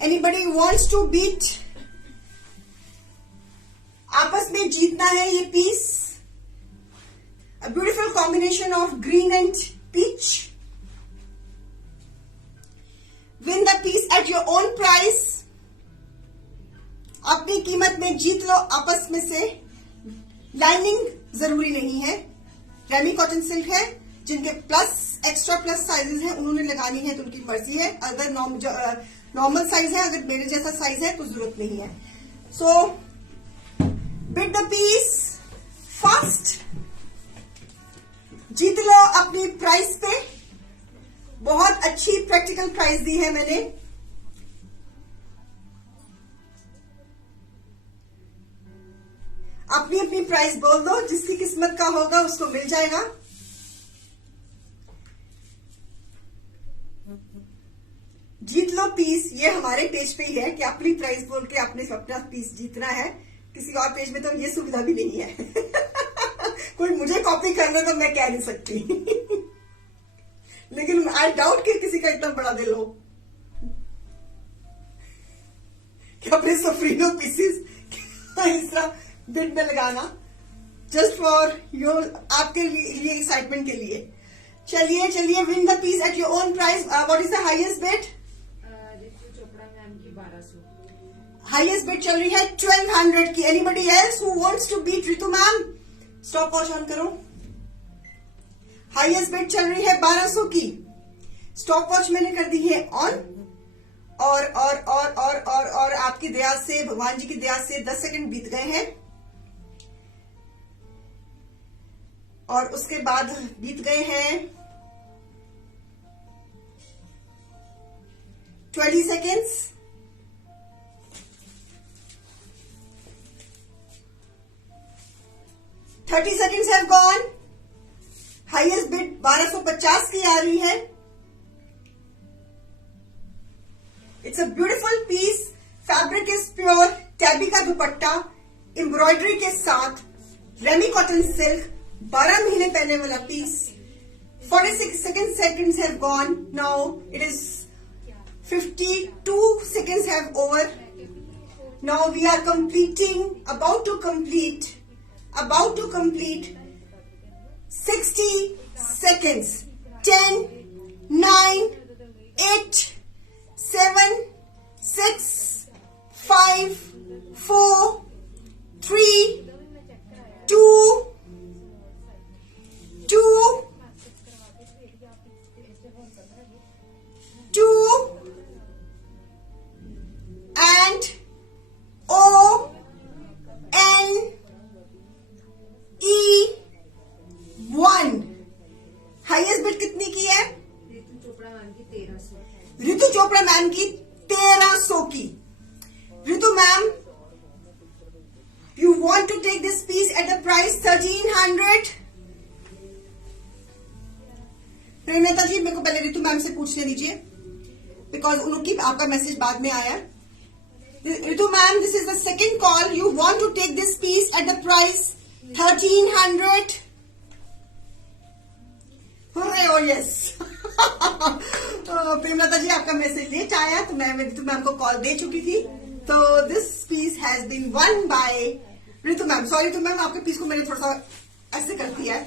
Anybody wants to beat, आपस में जीतना है ये piece. A beautiful combination of green and peach. Win the piece at your own price. अपनी कीमत में जीत लो आपस में से. लाइनिंग जरूरी नहीं है. रेमी कॉटन सिल्क है. जिनके प्लस एक्स्ट्रा प्लस साइजेस हैं उन्होंने लगानी है तो उनकी मर्जी है. अगर नॉर्मल साइज है, अगर मेरे जैसा साइज है तो जरूरत नहीं है. सो बिड द पीस फास्ट. जीत लो अपनी प्राइस पे. बहुत अच्छी प्रैक्टिकल प्राइस दी है मैंने. अपनी अपनी प्राइस बोल दो. जिसकी किस्मत का होगा उसको मिल जाएगा. जीत लो पीस. ये हमारे पेज पे ही है कि अपनी प्राइस बोल के आपने अपना पीस जीतना है. किसी और पेज में तो ये सुविधा भी नहीं है. कोई मुझे कॉपी करना तो मैं कह नहीं सकती. लेकिन आई डाउट कि किसी का इतना बड़ा दिल हो कि अपने सफरीनो पीसेस इस तरह बिड में लगाना. जस्ट फॉर योर, आपके लिए एक्साइटमेंट के लिए. चलिए चलिए, win the piece at your own price. What is the highest bid? Ritu Chopra ma'am की 1200. हाईएस्ट बिड चल रही है 1200 की. Anybody else who wants to beat Ritu ma'am? Stopwatch on करो. हाईएस्ट बिड चल रही है 1200 की. स्टॉप वॉच मैंने कर दी है ऑन. और आपकी दया से, भगवान जी की दया से 10 सेकंड बीत गए हैं. और उसके बाद बीत गए हैं 20 seconds. Thirty seconds have gone. Highest bid 1250 की आ रही है. It's a beautiful piece. Fabric is pure. टैबी का दुपट्टा एम्ब्रॉयडरी के साथ. Ramie cotton silk. 12 महीने पहने वाला piece. 46 seconds have gone. Now it is 52 seconds have over. Now we are completing, about to complete 60 seconds. 10, 9, 8, 7, 6, 5, 4, 3, 2, 2 and ONE 1. Highest bid कितनी की है? ऋतु चोपड़ा मैम की 1300. ऋतु चोपड़ा मैम की 1300 की. ऋतु ma'am, you want to take this piece at the price 1300? Premlata जी, मेरे को पहले ऋतु ma'am से पूछने दीजिए, बिकॉज उनकी आपका मैसेज बाद में आया. Ritu ma'am, this is the second call. You want to take this piece at the price 1300. Oh yes. Premlata ji, आपका मैसेज लेट आया तो मैं ऋतु मैम को कॉल दे चुकी थी. तो this piece has been won by Ritu ma'am. Sorry Ritu ma'am, आपके पीस को मैंने थोड़ा सा ऐसे कर दिया है.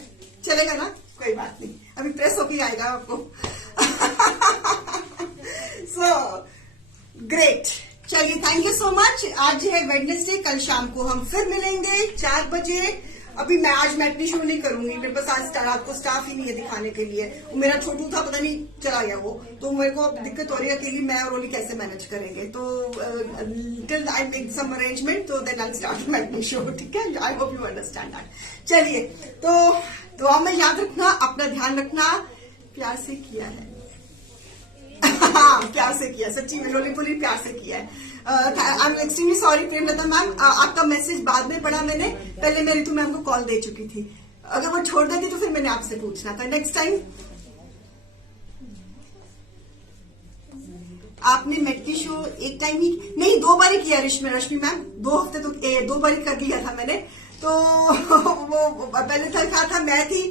चलेगा ना? कोई बात नहीं, अभी प्रेस होकर आएगा आपको. So great. चलिए, थैंक यू सो मच. आज है वेडनेसडे. कल शाम को हम फिर मिलेंगे 4 बजे. अभी मैं आज मैटनी शो नहीं करूंगी. मेरे पास आज रात को स्टाफ ही नहीं है दिखाने के लिए. मेरा छोटू था, पता नहीं चला गया वो. तो मेरे को दिक्कत हो रही है अकेली मैं और ओली कैसे मैनेज करेंगे. तो till I take some arrangement, तो then I start matinee show. ठीक है? I hope you understand that. चलिए, तो दुआ में याद रखना, अपना ध्यान रखना. प्यार से किया है. प्यार से किया, सच्ची में लोली बोली, प्यार से किया है. I am extremely sorry Premlata ma'am, आपका मैसेज बाद में पढ़ा मैंने, पहले मैं रितु मैम को कॉल दे चुकी थी। अगर वो छोड़ देती तो फिर मैंने आपसे पूछना था। नेक्स्ट टाइम आपने मेटकी शो एक टाइम ही नहीं, 2 बार ही किया रश्मि मैम, 2 हफ्ते तो 2 बार ही कर लिया था मैंने। तो वो पहले था कहा था मैं थी,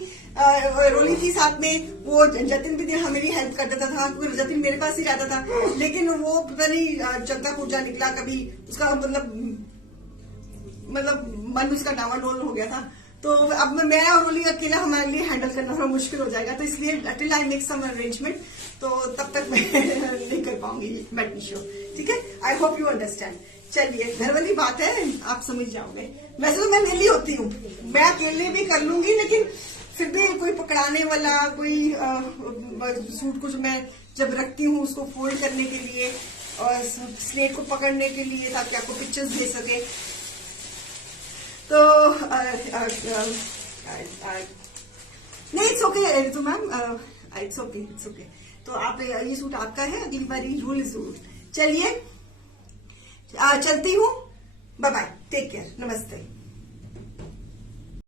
रोली थी साथ में, वो जतिन भी मेरी हेल्प कर देता था क्योंकि जतिन मेरे पास ही रहता था। लेकिन वो पता नहीं चंदा पूजा निकला, कभी उसका मतलब मन उसका डावाडोल हो गया था। तो अब मैं और रोली अकेला हमारे लिए हैंडल करना थोड़ा मुश्किल हो जाएगा, तो इसलिए till I make some arrangement, तो तब तक मैं नहीं कर पाऊंगी मैटनी शो। ठीक है, आई होप यू अंडरस्टैंड। चलिए, घर वाली बात है, आप समझ जाओगे। वैसे तो मैं वेली होती हूँ, मैं अकेले भी कर लूंगी, लेकिन फिर भी कोई पकड़ाने वाला, कोई सूट को जो मैं जब रखती हूँ उसको फोल्ड करने के लिए और स्लेट को पकड़ने के लिए ताकि आपको पिक्चर्स दे सके, तो नहीं it's okay Ritu ma'am, it's okay. तो आप ये सूट आपका है, अगली बारी रूल सूट। चलिए चलती हूँ, बाय बाय, टेक केयर, नमस्ते।